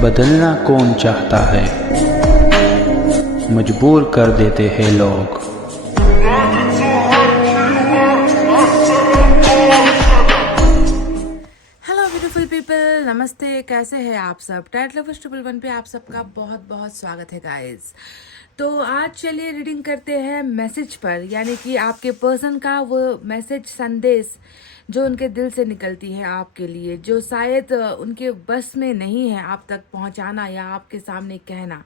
बदलना कौन चाहता है, मजबूर कर देते हैं लोग। हेलो ब्यूटीफुल पीपल, नमस्ते। कैसे हैं आप सब? टाइट लवर्स 111 पे आप सबका बहुत बहुत स्वागत है गाइस। तो आज चलिए रीडिंग करते हैं मैसेज पर, यानी कि आपके पर्सन का वो मैसेज, संदेश जो उनके दिल से निकलती है आपके लिए, जो शायद उनके बस में नहीं है आप तक पहुंचाना या आपके सामने कहना।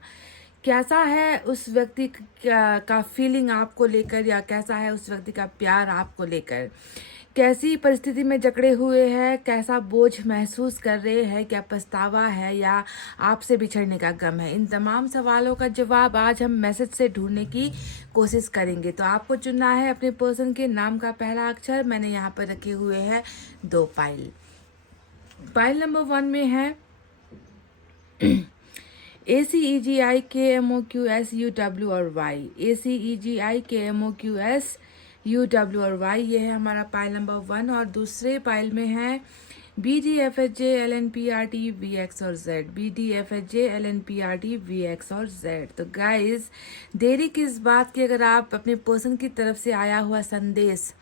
कैसा है उस व्यक्ति का फीलिंग आपको लेकर, या कैसा है उस व्यक्ति का प्यार आपको लेकर, कैसी परिस्थिति में जकड़े हुए हैं, कैसा बोझ महसूस कर रहे हैं, क्या पछतावा है या आपसे बिछड़ने का गम है। इन तमाम सवालों का जवाब आज हम मैसेज से ढूंढने की कोशिश करेंगे। तो आपको चुनना है अपने पर्सन के नाम का पहला अक्षर। मैंने यहाँ पर रखे हुए हैं 2 पाइल। पाइल नंबर 1 में है ACEGIKMOQSUW और Y। ACEGIKMOQSUW और Y, ये है हमारा पाइल नंबर 1। और दूसरे पाइल में है BDFHJLNPRTVX और Z। BDFHJLNPRTVX और Z। तो गाइस, देरी किस बात की, अगर आप अपने पर्सन की तरफ से आया हुआ संदेश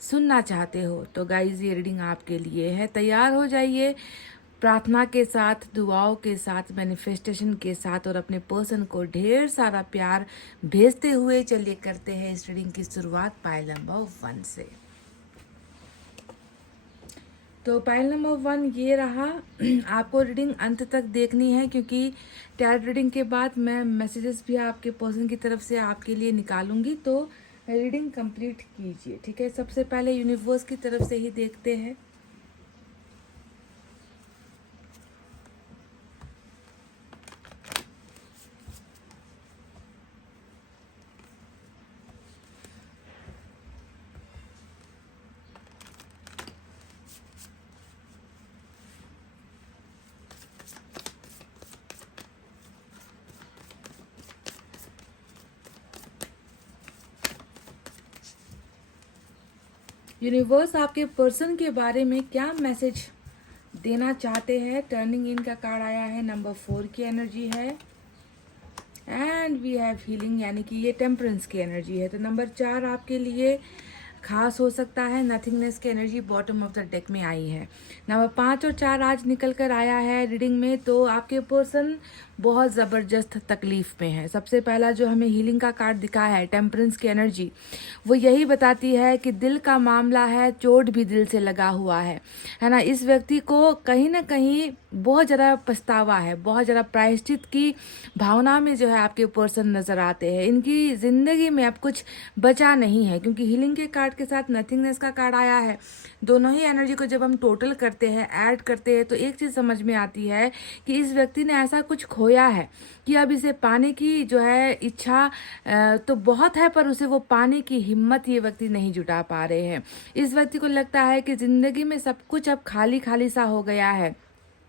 सुनना चाहते हो तो गाइस ये रीडिंग आपके लिए है। तैयार हो जाइए प्रार्थना के साथ, दुआओं के साथ, मैनिफेस्टेशन के साथ, और अपने पर्सन को ढेर सारा प्यार भेजते हुए चलिए करते हैं इस रीडिंग की शुरुआत पाइल नंबर 1 से। तो पाइल नंबर 1 ये रहा। आपको रीडिंग अंत तक देखनी है, क्योंकि टैरोट रीडिंग के बाद मैं मैसेजेस भी आपके पर्सन की तरफ से आपके लिए निकालूंगी। तो रीडिंग कंप्लीट कीजिए, ठीक है। सबसे पहले यूनिवर्स की तरफ से ही देखते हैं। यूनिवर्स आपके पर्सन के बारे में क्या मैसेज देना चाहते हैं। टर्निंग इन का कार्ड आया है, नंबर 4 की एनर्जी है, एंड वी हैव हीलिंग, यानी कि ये टेम्परेंस की एनर्जी है। तो नंबर 4 आपके लिए खास हो सकता है। नथिंगनेस की energy bottom of the deck में आई है। नंबर 5 और 4 आज निकल कर आया है रीडिंग में। तो आपके पर्सन बहुत ज़बरदस्त तकलीफ में है। सबसे पहला जो हमें हीलिंग का कार्ड दिखा है, टेम्परेंस की एनर्जी, वो यही बताती है कि दिल का मामला है, चोट भी दिल से लगा हुआ है ना। इस व्यक्ति को कहीं ना कहीं बहुत ज़्यादा पछतावा है, बहुत ज़्यादा प्रायश्चित की भावना में जो है आपके पर्सन नज़र आते हैं। इनकी ज़िंदगी में अब कुछ बचा नहीं है, क्योंकि हीलिंग के कार्ड के साथ नथिंगनेस का कार्ड आया है। दोनों ही एनर्जी को जब हम टोटल करते हैं, ऐड करते हैं, तो एक चीज़ समझ में आती है कि इस व्यक्ति ने ऐसा कुछ खोया है कि अब इसे पाने की जो है इच्छा तो बहुत है, पर उसे वो पाने की हिम्मत ये व्यक्ति नहीं जुटा पा रहे हैं। इस व्यक्ति को लगता है कि ज़िंदगी में सब कुछ अब खाली खाली सा हो गया है।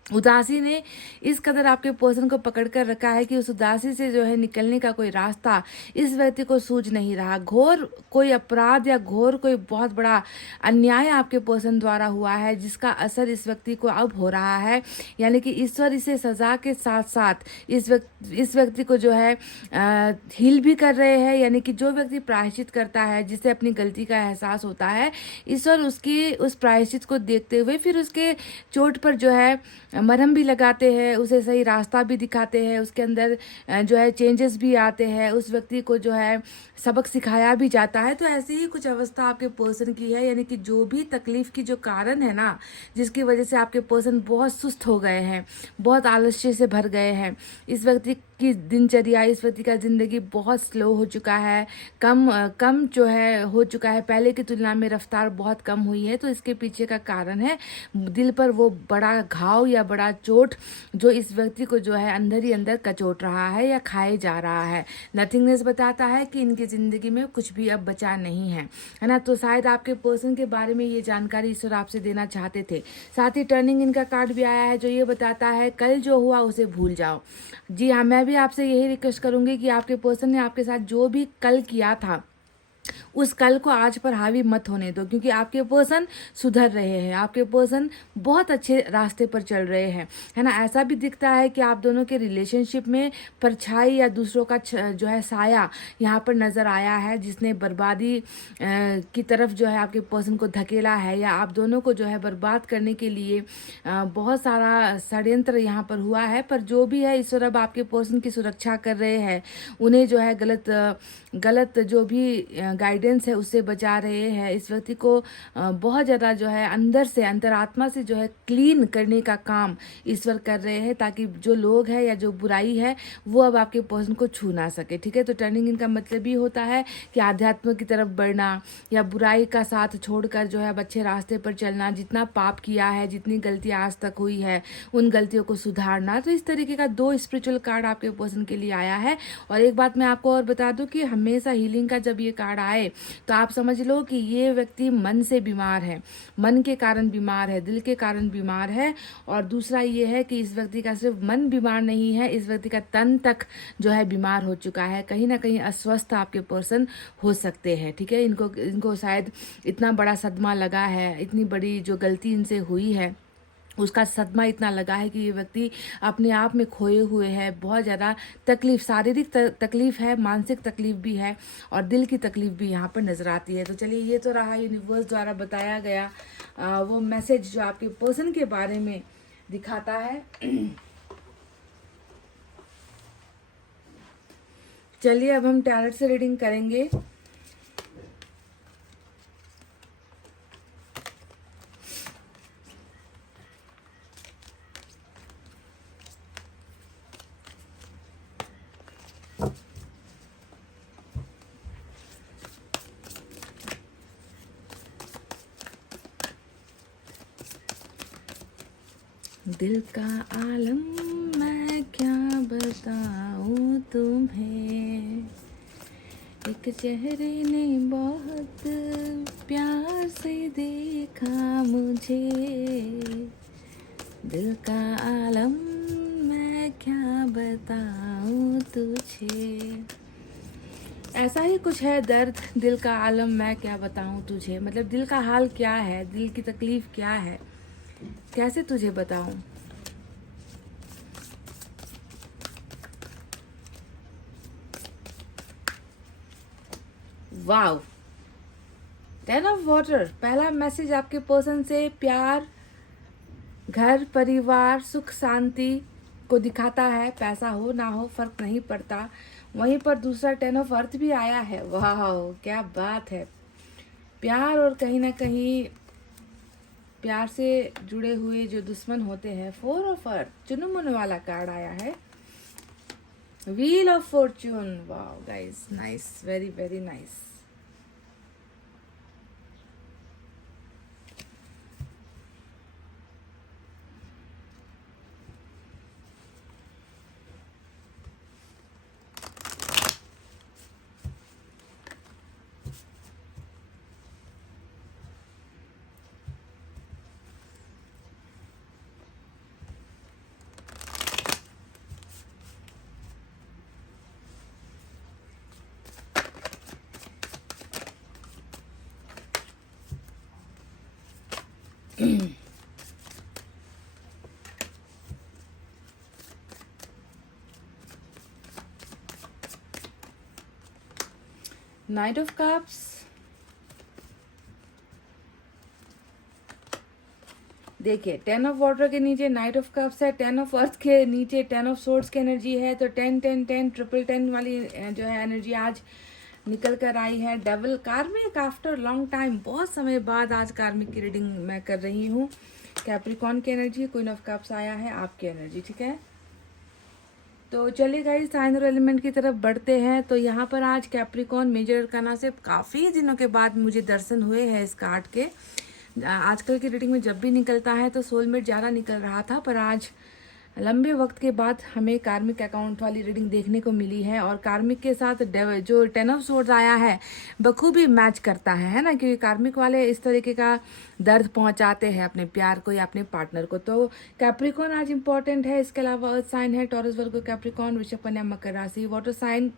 उदासी ने इस कदर आपके पर्सन को पकड़ कर रखा है कि उस उदासी से जो है निकलने का कोई रास्ता इस व्यक्ति को सूझ नहीं रहा। घोर कोई अपराध या घोर कोई बहुत बड़ा अन्याय आपके पर्सन द्वारा हुआ है, जिसका असर इस व्यक्ति को अब हो रहा है। यानी कि ईश्वर इसे सज़ा के साथ साथ इस व्यक्ति को जो है हील भी कर रहे हैं। यानी कि जो व्यक्ति प्रायश्चित करता है, जिसे अपनी गलती का एहसास होता है, ईश्वर उसकी उस प्रायश्चित को देखते हुए फिर उसके चोट पर जो है मरहम भी लगाते हैं, उसे सही रास्ता भी दिखाते हैं, उसके अंदर जो है चेंजेस भी आते हैं, उस व्यक्ति को जो है सबक सिखाया भी जाता है। तो ऐसी ही कुछ अवस्था आपके पर्सन की है। यानी कि जो भी तकलीफ की जो कारण है ना, जिसकी वजह से आपके पर्सन बहुत सुस्त हो गए हैं, बहुत आलस्य से भर गए हैं, इस व्यक्ति की दिनचर्या, इस व्यक्ति का ज़िंदगी बहुत स्लो हो चुका है, कम जो है हो चुका है, पहले की तुलना में रफ्तार बहुत कम हुई है। तो इसके पीछे का कारण है दिल पर वो बड़ा घाव या बड़ा चोट, जो इस व्यक्ति को जो है अंदर ही अंदर कचोट रहा है या खाए जा रहा है। नथिंगनेस बताता है कि इनकी ज़िंदगी में कुछ भी अब बचा नहीं है ना। तो शायद आपके पर्सन के बारे में ये जानकारी ईश्वर आपसे देना चाहते थे। साथ ही टर्निंग इनका कार्ड भी आया है, जो ये बताता है कल जो हुआ उसे भूल जाओ। जी हाँ, मैं भी आपसे यही रिक्वेस्ट करूंगी कि आपके पर्सन ने आपके साथ जो भी कल किया था उस कल को आज पर हावी मत होने दो, क्योंकि आपके पर्सन सुधर रहे हैं, आपके पर्सन बहुत अच्छे रास्ते पर चल रहे हैं, है ना। ऐसा भी दिखता है कि आप दोनों के रिलेशनशिप में परछाई या दूसरों का जो है साया यहाँ पर नज़र आया है, जिसने बर्बादी की तरफ जो है आपके पर्सन को धकेला है, या आप दोनों को जो है बर्बाद करने के लिए बहुत सारा षड्यंत्र यहाँ पर हुआ है। पर जो भी है, ईश्वर अब आपके पर्सन की सुरक्षा कर रहे हैं, उन्हें जो है गलत जो भी गाइडेंस है उससे बचा रहे हैं। इस व्यक्ति को बहुत ज़्यादा जो है अंदर से, अंतरात्मा से जो है क्लीन करने का काम ईश्वर कर रहे हैं, ताकि जो लोग हैं या जो बुराई है वो अब आपके पर्सन को छू ना सके, ठीक है। तो टर्निंग इन का मतलब ही होता है कि आध्यात्म की तरफ बढ़ना, या बुराई का साथ छोड़कर जो है अच्छे रास्ते पर चलना, जितना पाप किया है, जितनी गलतियाँ आज तक हुई है, उन गलतियों को सुधारना। तो इस तरीके का 2 स्पिरिचुअल कार्ड आपके पर्सन के लिए आया है। और एक बात मैं आपको और बता दूं कि हमेशा हीलिंग का जब ये कार्ड आए तो आप समझ लो कि ये व्यक्ति मन से बीमार है, मन के कारण बीमार है, दिल के कारण बीमार है। और दूसरा ये है कि इस व्यक्ति का सिर्फ मन बीमार नहीं है, इस व्यक्ति का तन तक जो है बीमार हो चुका है। कहीं ना कहीं अस्वस्थ आपके पर्सन हो सकते हैं, ठीक है। इनको शायद इतना बड़ा सदमा लगा है, इतनी बड़ी जो गलती इनसे हुई है उसका सदमा इतना लगा है कि ये व्यक्ति अपने आप में खोए हुए हैं। बहुत ज़्यादा तकलीफ, शारीरिक तकलीफ है, मानसिक तकलीफ भी है, और दिल की तकलीफ भी यहाँ पर नज़र आती है। तो चलिए, ये तो रहा यूनिवर्स द्वारा बताया गया वो मैसेज जो आपके पर्सन के बारे में दिखाता है। चलिए, अब हम टैरोट से रीडिंग करेंगे। दिल का आलम मैं क्या बताऊं तुम्हें, एक चेहरे ने बहुत प्यार से देखा मुझे, दिल का आलम मैं क्या बताऊं तुझे। ऐसा ही कुछ है दर्द, दिल का आलम मैं क्या बताऊं तुझे, मतलब दिल का हाल क्या है, दिल की तकलीफ क्या है, कैसे तुझे बताऊं। वाव, 10 ऑफ वाटर, पहला मैसेज आपके पर्सन से प्यार, घर परिवार, सुख शांति को दिखाता है। पैसा हो ना हो फर्क नहीं पड़ता। वहीं पर दूसरा 10 ऑफ अर्थ भी आया है। वाह, क्या बात है। प्यार, और कहीं ना कहीं प्यार से जुड़े हुए जो दुश्मन होते हैं। 4 ऑफ अर्थ, चुनुमुन वाला कार्ड आया है। Wheel of Fortune, wow guys, nice, very very nice. Night of cups, देखिए 10 ऑफ वाटर के नीचे नाइट ऑफ कप्स है, 10 ऑफ अर्थ के नीचे 10 ऑफ सोर्ड्स की एनर्जी है। तो 10 10 10 ट्रिपल 10 वाली जो है एनर्जी आज निकल कर आई है। डबल कार्मिक, आफ्टर लॉन्ग टाइम, बहुत समय बाद आज कार्मिक की रीडिंग मैं कर रही हूँ। कैप्रिकॉन की एनर्जी, क्वीन ऑफ कप्स आया है आपकी एनर्जी, ठीक है। तो चलिए गाइस, साइन और एलिमेंट की तरफ बढ़ते हैं। तो यहाँ पर आज कैप्रिकॉन मेजर अरकाना से काफ़ी दिनों के बाद मुझे दर्शन हुए हैं इस कार्ड के। आजकल की रीडिंग में जब भी निकलता है तो सोलमेट ज़्यादा निकल रहा था, पर आज लंबे वक्त के बाद हमें कार्मिक अकाउंट वाली रीडिंग देखने को मिली है। और कार्मिक के साथ जो 10 ऑफ सोर्ड्स आया है बखूबी मैच करता है ना, क्योंकि कार्मिक वाले इस तरीके का दर्द पहुंचाते हैं अपने प्यार को या अपने पार्टनर को। तो कैप्रिकॉन आज इम्पॉर्टेंट है। इसके अलावा अर्थ साइन है टॉरस, वर्गो, कैप्रिकॉन, वृषभ, कन्या, मकर राशि। Water sign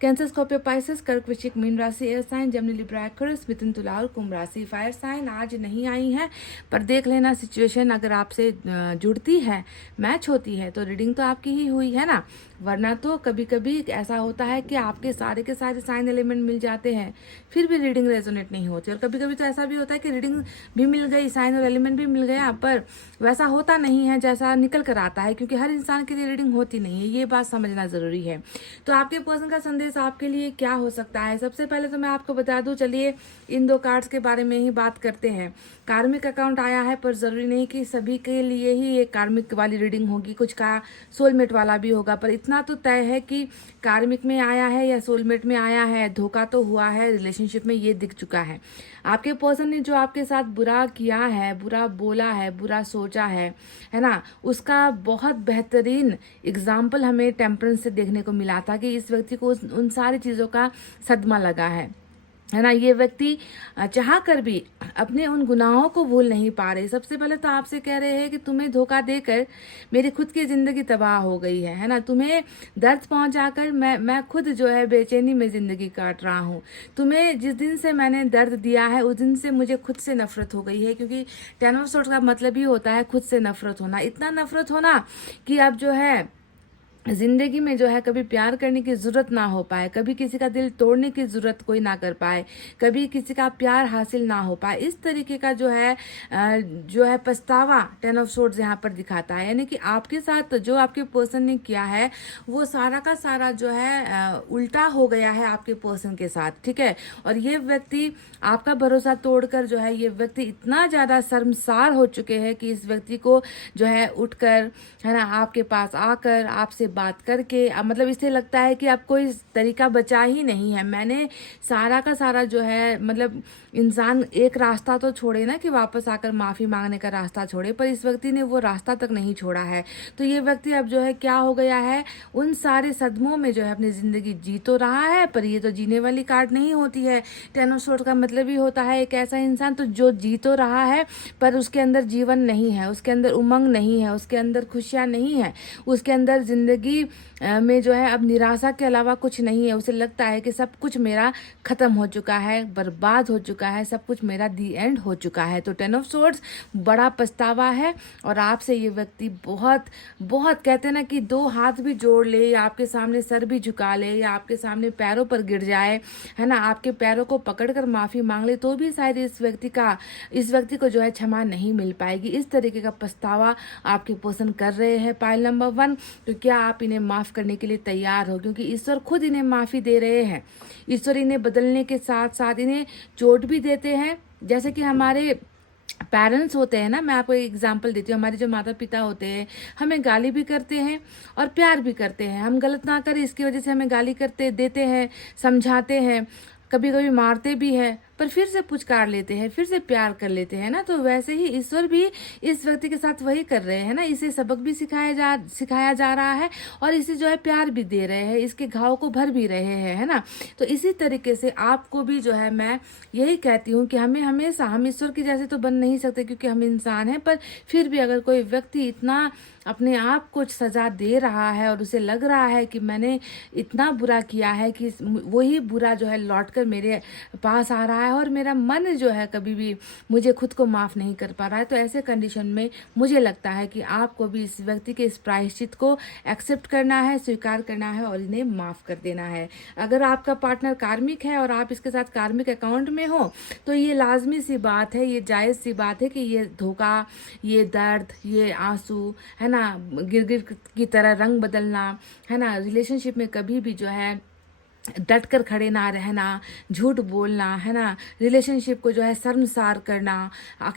Cancer, Scorpio, Pisces, कर्क, वृश्चिक, मीन राशि air sign, Gemini, Libra, Aquarius, मिथुन, तुला और कुंभ राशि फायर साइन आज नहीं आई है, पर देख लेना सिचुएशन अगर आपसे जुड़ती है, मैच होती है तो रीडिंग तो आपकी ही हुई है ना, वरना तो कभी कभी ऐसा होता है कि आपके सारे के सारे साइन एलिमेंट मिल जाते हैं फिर भी रीडिंग रेजोनेट नहीं होती, और कभी कभी तो ऐसा भी होता है कि रीडिंग भी मिल गई, साइन और एलिमेंट भी मिल गया, पर वैसा होता नहीं है जैसा निकल कर आता है, क्योंकि हर इंसान के लिए रीडिंग होती नहीं है, ये बात समझना जरूरी है। तो आपके पर्सन का संदेश आपके लिए क्या हो सकता है? सबसे पहले तो मैं आपको बता दूं, चलिए इन दो कार्ड्स के बारे में ही बात करते हैं। कार्मिक अकाउंट आया है, पर जरूरी नहीं कि सभी के लिए ही ये कार्मिक वाली रीडिंग होगी, कुछ का सोलमेट वाला भी होगा, पर इतना तो तय है कि कार्मिक में आया है या सोलमेट में आया है, धोखा तो हुआ है रिलेशनशिप में, ये दिख चुका है। आपके पर्सन ने जो आपके साथ बुरा किया है, बुरा बोला है, बुरा सोचा है ना, उसका बहुत बेहतरीन एग्जाम्पल हमें टेम्परेंस से देखने को मिला था कि इस व्यक्ति को उन सारी चीज़ों का सदमा लगा है ना। ये व्यक्ति चाह कर भी अपने उन गुनाहों को भूल नहीं पा रहे। सबसे पहले तो आपसे कह रहे हैं कि तुम्हें धोखा देकर मेरी खुद की जिंदगी तबाह हो गई है ना, तुम्हें दर्द पहुंचाकर मैं खुद जो है बेचैनी में जिंदगी काट रहा हूँ। तुम्हें जिस दिन से मैंने दर्द दिया है उस दिन से मुझे खुद से नफरत हो गई है, क्योंकि 10 ऑफ सोर्ड्स का मतलब ही होता है खुद से नफरत होना, इतना नफरत होना कि अब जो है जिंदगी में जो है कभी प्यार करने की जरूरत ना हो पाए, कभी किसी का दिल तोड़ने की जरूरत कोई ना कर पाए, कभी किसी का प्यार हासिल ना हो पाए, इस तरीके का जो है पछतावा 10 ऑफ सोर्ड्स यहाँ पर दिखाता है। यानी कि आपके साथ जो आपके पर्सन ने किया है वो सारा का सारा जो है उल्टा हो गया है आपके पर्सन के साथ, ठीक है। और ये व्यक्ति आपका भरोसा तोड़कर जो है ये व्यक्ति इतना ज्यादा शर्मसार हो चुके हैं कि इस व्यक्ति को जो है उठकर है ना आपके पास आकर आपसे बात करके, मतलब इससे लगता है कि अब कोई तरीका बचा ही नहीं है, मैंने सारा का सारा जो है, मतलब इंसान एक रास्ता तो छोड़े ना कि वापस आकर माफी मांगने का रास्ता छोड़े, पर इस व्यक्ति ने वो रास्ता तक नहीं छोड़ा है। तो ये व्यक्ति अब जो है क्या हो गया है, उन सारे सदमों में जो है अपनी जिंदगी जी तो रहा है, पर ये तो जीने वाली कार्ड नहीं होती है। 10 ऑफ सोर्ड्स का मतलब ही होता है एक ऐसा इंसान तो जो जी तो रहा है पर उसके अंदर जीवन नहीं है, उसके अंदर उमंग नहीं है, उसके अंदर खुशियां नहीं है, उसके अंदर जिंदगी में जो है अब निराशा के अलावा कुछ नहीं है। उसे लगता है कि सब कुछ मेरा खत्म हो चुका है, बर्बाद हो चुका है, सब कुछ मेरा दी एंड हो चुका है। तो 10 ऑफ सोर्ड्स बड़ा पछतावा है, और आपसे ये व्यक्ति बहुत बहुत कहते हैं ना कि दो हाथ भी जोड़ ले या आपके सामने सर भी झुका ले या आपके सामने पैरों पर गिर जाए, है ना, आपके पैरों को पकड़कर माफी मांग ले, तो भी शायद इस व्यक्ति को जो है क्षमा नहीं मिल पाएगी। इस तरीके का पछतावा आपके पर्सन कर रहे हैं। पाइल नंबर 1, तो क्या आप इन्हें माफ करने के लिए तैयार हो? क्योंकि ईश्वर खुद इन्हें माफी दे रहे हैं। ईश्वर इन्हें बदलने के साथ साथ इन्हें चोट भी देते हैं, जैसे कि हमारे पेरेंट्स होते हैं ना, मैं आपको एक एग्जांपल देती हूँ, हमारे जो माता पिता होते हैं हमें गाली भी करते हैं और प्यार भी करते हैं, हम गलत ना करें इसकी वजह से हमें गाली देते हैं, समझाते हैं, कभी कभी मारते भी हैं, पर फिर से पुचकार लेते हैं, फिर से प्यार कर लेते हैं ना। तो वैसे ही ईश्वर भी इस व्यक्ति के साथ वही कर रहे हैं ना, इसे सबक भी सिखाया जा रहा है और इसे जो है प्यार भी दे रहे हैं, इसके घाव को भर भी रहे हैं, है ना। तो इसी तरीके से आपको भी जो है मैं यही कहती हूँ कि हमें हमेशा, हम ईश्वर की जैसे तो बन नहीं सकते क्योंकि हम इंसान हैं, पर फिर भी अगर कोई व्यक्ति इतना अपने आप को सजा दे रहा है और उसे लग रहा है कि मैंने इतना बुरा किया है कि वही बुरा जो है लौट कर मेरे पास आ रहा है और मेरा मन जो है कभी भी मुझे खुद को माफ़ नहीं कर पा रहा है, तो ऐसे कंडीशन में मुझे लगता है कि आपको भी इस व्यक्ति के इस प्रायश्चित को एक्सेप्ट करना है, स्वीकार करना है और इन्हें माफ़ कर देना है। अगर आपका पार्टनर कार्मिक है और आप इसके साथ कार्मिक अकाउंट में हो तो ये लाजमी सी बात है, ये जायज़ सी बात है कि ये धोखा, ये दर्द, ये आंसू, है ना, गिर की तरह रंग बदलना, है ना, रिलेशनशिप में कभी भी जो है डट कर खड़े ना रहना, झूठ बोलना, है ना, रिलेशनशिप को जो है शर्मसार करना,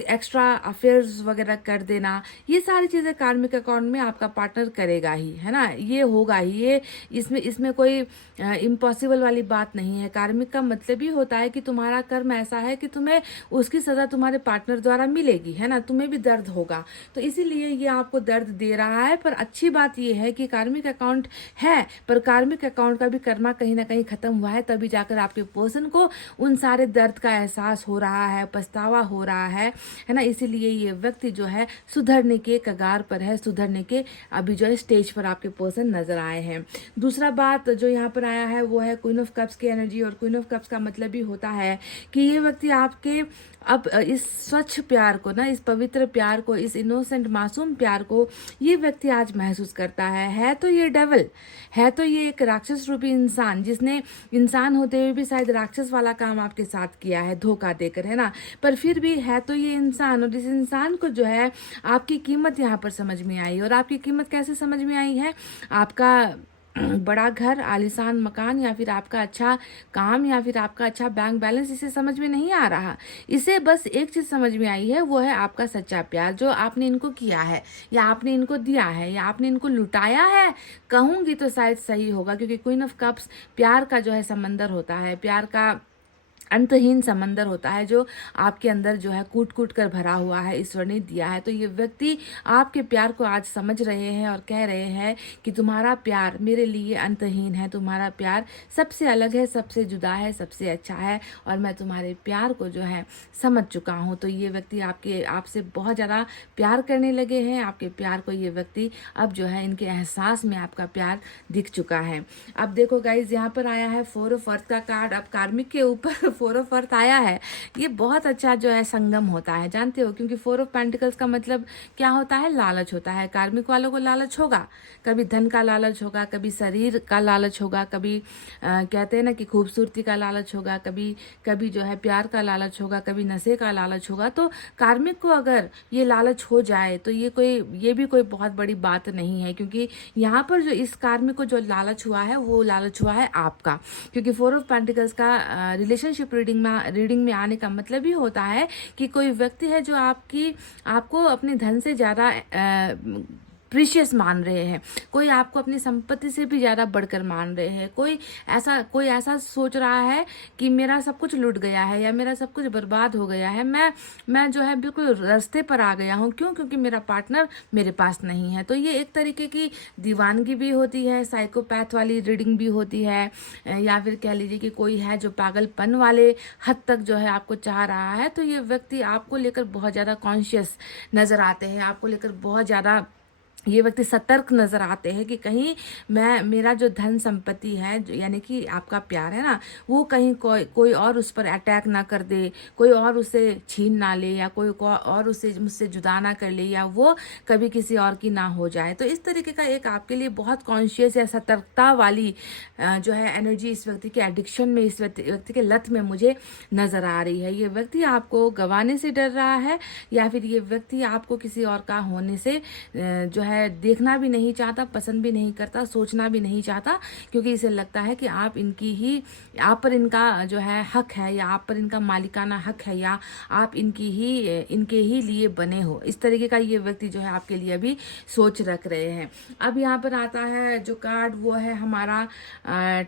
एक्स्ट्रा अफेयर्स वगैरह कर देना, ये सारी चीज़ें कार्मिक अकाउंट में आपका पार्टनर करेगा ही, है ना, ये होगा ही, ये इसमें कोई इम्पॉसिबल वाली बात नहीं है। कार्मिक का मतलब ही होता है कि तुम्हारा कर्म ऐसा है कि तुम्हें उसकी सज़ा तुम्हारे पार्टनर द्वारा मिलेगी, है ना, तुम्हें भी दर्द होगा, तो इसीलिए ये आपको दर्द दे रहा है। पर अच्छी बात ये है कि कार्मिक अकाउंट है, पर कार्मिक अकाउंट का भी कर्मा कहीं ना कहीं कहीं ख़त्म हुआ है, तभी जाकर आपके पर्सन को उन सारे दर्द का एहसास हो रहा है, पछतावा हो रहा है ना। इसीलिए ये व्यक्ति जो है सुधरने के कगार पर है, सुधरने के अभी जो है स्टेज पर आपके पर्सन नजर आए हैं। दूसरा बात जो यहाँ पर आया है वो है क्वीन ऑफ कप्स की एनर्जी, और क्वीन ऑफ कप्स का मतलब भी होता है कि ये व्यक्ति आपके अब इस स्वच्छ प्यार को ना, इस पवित्र प्यार को, इस इनोसेंट मासूम प्यार को ये व्यक्ति आज महसूस करता है तो ये डेविल है, तो ये एक राक्षस रूपी इंसान, जिसने इंसान होते हुए भी शायद राक्षस वाला काम आपके साथ किया है, धोखा देकर, है ना। पर फिर भी है तो ये इंसान, और इस इंसान को जो है आपकी कीमत यहाँ पर समझ में आई। और आपकी कीमत कैसे समझ में आई है? आपका बड़ा घर, आलीशान मकान, या फिर आपका अच्छा काम, या फिर आपका अच्छा बैंक बैलेंस, इसे समझ में नहीं आ रहा। इसे बस एक चीज समझ में आई है, वो है आपका सच्चा प्यार जो आपने इनको किया है, या आपने इनको दिया है, या आपने इनको लुटाया है, कहूंगी तो शायद सही होगा, क्योंकि क्वीन ऑफ कप्स प्यार का जो है समंदर होता है, प्यार का अंतहीन समंदर होता है, जो आपके अंदर जो है कूट कूट कर भरा हुआ है, ईश्वर ने दिया है। तो ये व्यक्ति आपके प्यार को आज समझ रहे हैं और कह रहे हैं कि तुम्हारा प्यार मेरे लिए अंतहीन है, तुम्हारा प्यार सबसे अलग है, सबसे जुदा है, सबसे अच्छा है, और मैं तुम्हारे प्यार को जो है समझ चुका हूँ। तो ये व्यक्ति आपसे बहुत ज़्यादा प्यार करने लगे हैं, आपके प्यार को ये व्यक्ति अब जो है इनके एहसास में आपका प्यार दिख चुका है। अब देखो गाइज, यहाँ पर आया है 4 ऑफ अर्थ का कार्ड। अब कार्मिक के ऊपर 4 ऑफ अर्थ आया है, ये बहुत अच्छा जो है संगम होता है, जानते हो, क्योंकि 4 ऑफ पेंटिकल्स का मतलब क्या होता है? लालच होता है। कार्मिक वालों को लालच होगा, कभी धन का लालच होगा, कभी शरीर का लालच होगा, कभी कहते हैं ना कि खूबसूरती का लालच होगा, कभी जो है प्यार का लालच होगा, कभी नशे का लालच होगा। तो कार्मिक को अगर ये लालच हो जाए तो ये भी कोई बहुत बड़ी बात नहीं है, क्योंकि यहाँ पर जो इस कार्मिक को जो लालच हुआ है वो लालच हुआ है आपका, क्योंकि 4 ऑफ पेंटिकल्स का रिलेशनशिप रीडिंग में आने का मतलब ही होता है कि कोई व्यक्ति है जो आपको अपने धन से ज़्यादा प्रीशियस मान रहे हैं, कोई आपको अपनी संपत्ति से भी ज़्यादा बढ़कर मान रहे हैं, कोई ऐसा सोच रहा है कि मेरा सब कुछ लुट गया है, या मेरा सब कुछ बर्बाद हो गया है, मैं जो है बिल्कुल रास्ते पर आ गया हूँ। क्यों? क्योंकि मेरा पार्टनर मेरे पास नहीं है। तो ये एक तरीके की दीवानगी भी होती है, साइकोपैथ वाली रीडिंग भी होती है, या फिर कह लीजिए कि कोई है जो पागलपन वाले हद तक जो है आपको चाह रहा है। तो ये व्यक्ति आपको लेकर बहुत ज़्यादा कॉन्शियस नज़र आते हैं, आपको लेकर बहुत ज़्यादा ये व्यक्ति सतर्क नजर आते हैं कि कहीं मेरा जो धन संपत्ति है, यानी कि आपका प्यार है ना, वो कहीं कोई और उस पर अटैक ना कर दे, कोई और उसे छीन ना ले, या कोई और उसे मुझसे जुदा ना कर ले, या वो कभी किसी और की ना हो जाए। तो इस तरीके का एक आपके लिए बहुत कॉन्शियस या सतर्कता वाली जो है एनर्जी इस व्यक्ति के एडिक्शन में, इस व्यक्ति के लत में मुझे नजर आ रही है। ये व्यक्ति आपको गंवाने से डर रहा है, या फिर ये व्यक्ति आपको किसी और का होने से जो है देखना भी नहीं चाहता, पसंद भी नहीं करता, सोचना भी नहीं चाहता, क्योंकि इसे लगता है कि आप पर इनका जो है हक है, या आप पर इनका मालिकाना हक है, या आप इनके ही लिए बने हो। इस तरीके का ये व्यक्ति जो है आपके लिए अभी सोच रख रहे हैं। अब यहाँ पर आता है जो कार्ड, वो है हमारा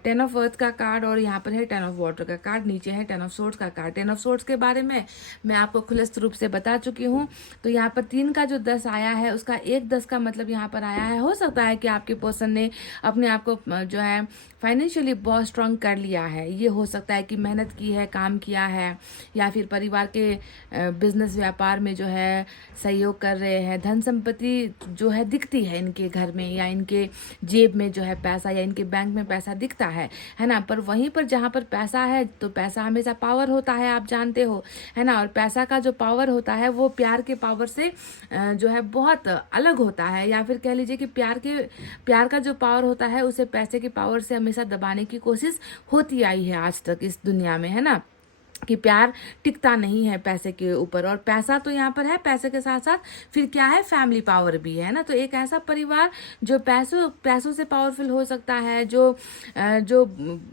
10 ऑफ अर्थ का कार्ड, और यहाँ पर है 10 ऑफ वाटर का कार्ड, नीचे है 10 ऑफ सोर्ड्स का कार्ड। 10 ऑफ सोर्ड्स के बारे में मैं आपको खुलस्त रूप से बता चुकी हूँ। तो यहाँ पर 3 का जो 10 आया है, उसका 1-10 का मतलब यहाँ पर आया है, हो सकता है कि आपके पर्सन ने अपने आप को जो है फाइनेंशियली बहुत स्ट्रांग कर लिया है। ये हो सकता है कि मेहनत की है, काम किया है, या फिर परिवार के बिजनेस व्यापार में जो है सहयोग कर रहे हैं। धन संपत्ति जो है दिखती है इनके घर में, या इनके जेब में जो है पैसा, या इनके बैंक में पैसा दिखता है ना। पर वहीं पर जहाँ पर पैसा है, तो पैसा हमेशा पावर होता है, आप जानते हो, है ना। और पैसा का जो पावर होता है वो प्यार के पावर से जो है बहुत अलग होता है, या फिर कह लीजिए कि प्यार का जो पावर होता है उसे पैसे के पावर से हमेशा दबाने की कोशिश होती आई है आज तक इस दुनिया में, है ना, कि प्यार टिकता नहीं है पैसे के ऊपर। और पैसा तो यहाँ पर है, पैसे के साथ साथ फिर क्या है, फैमिली पावर भी है ना। तो एक ऐसा परिवार जो पैसों से पावरफुल हो सकता है, जो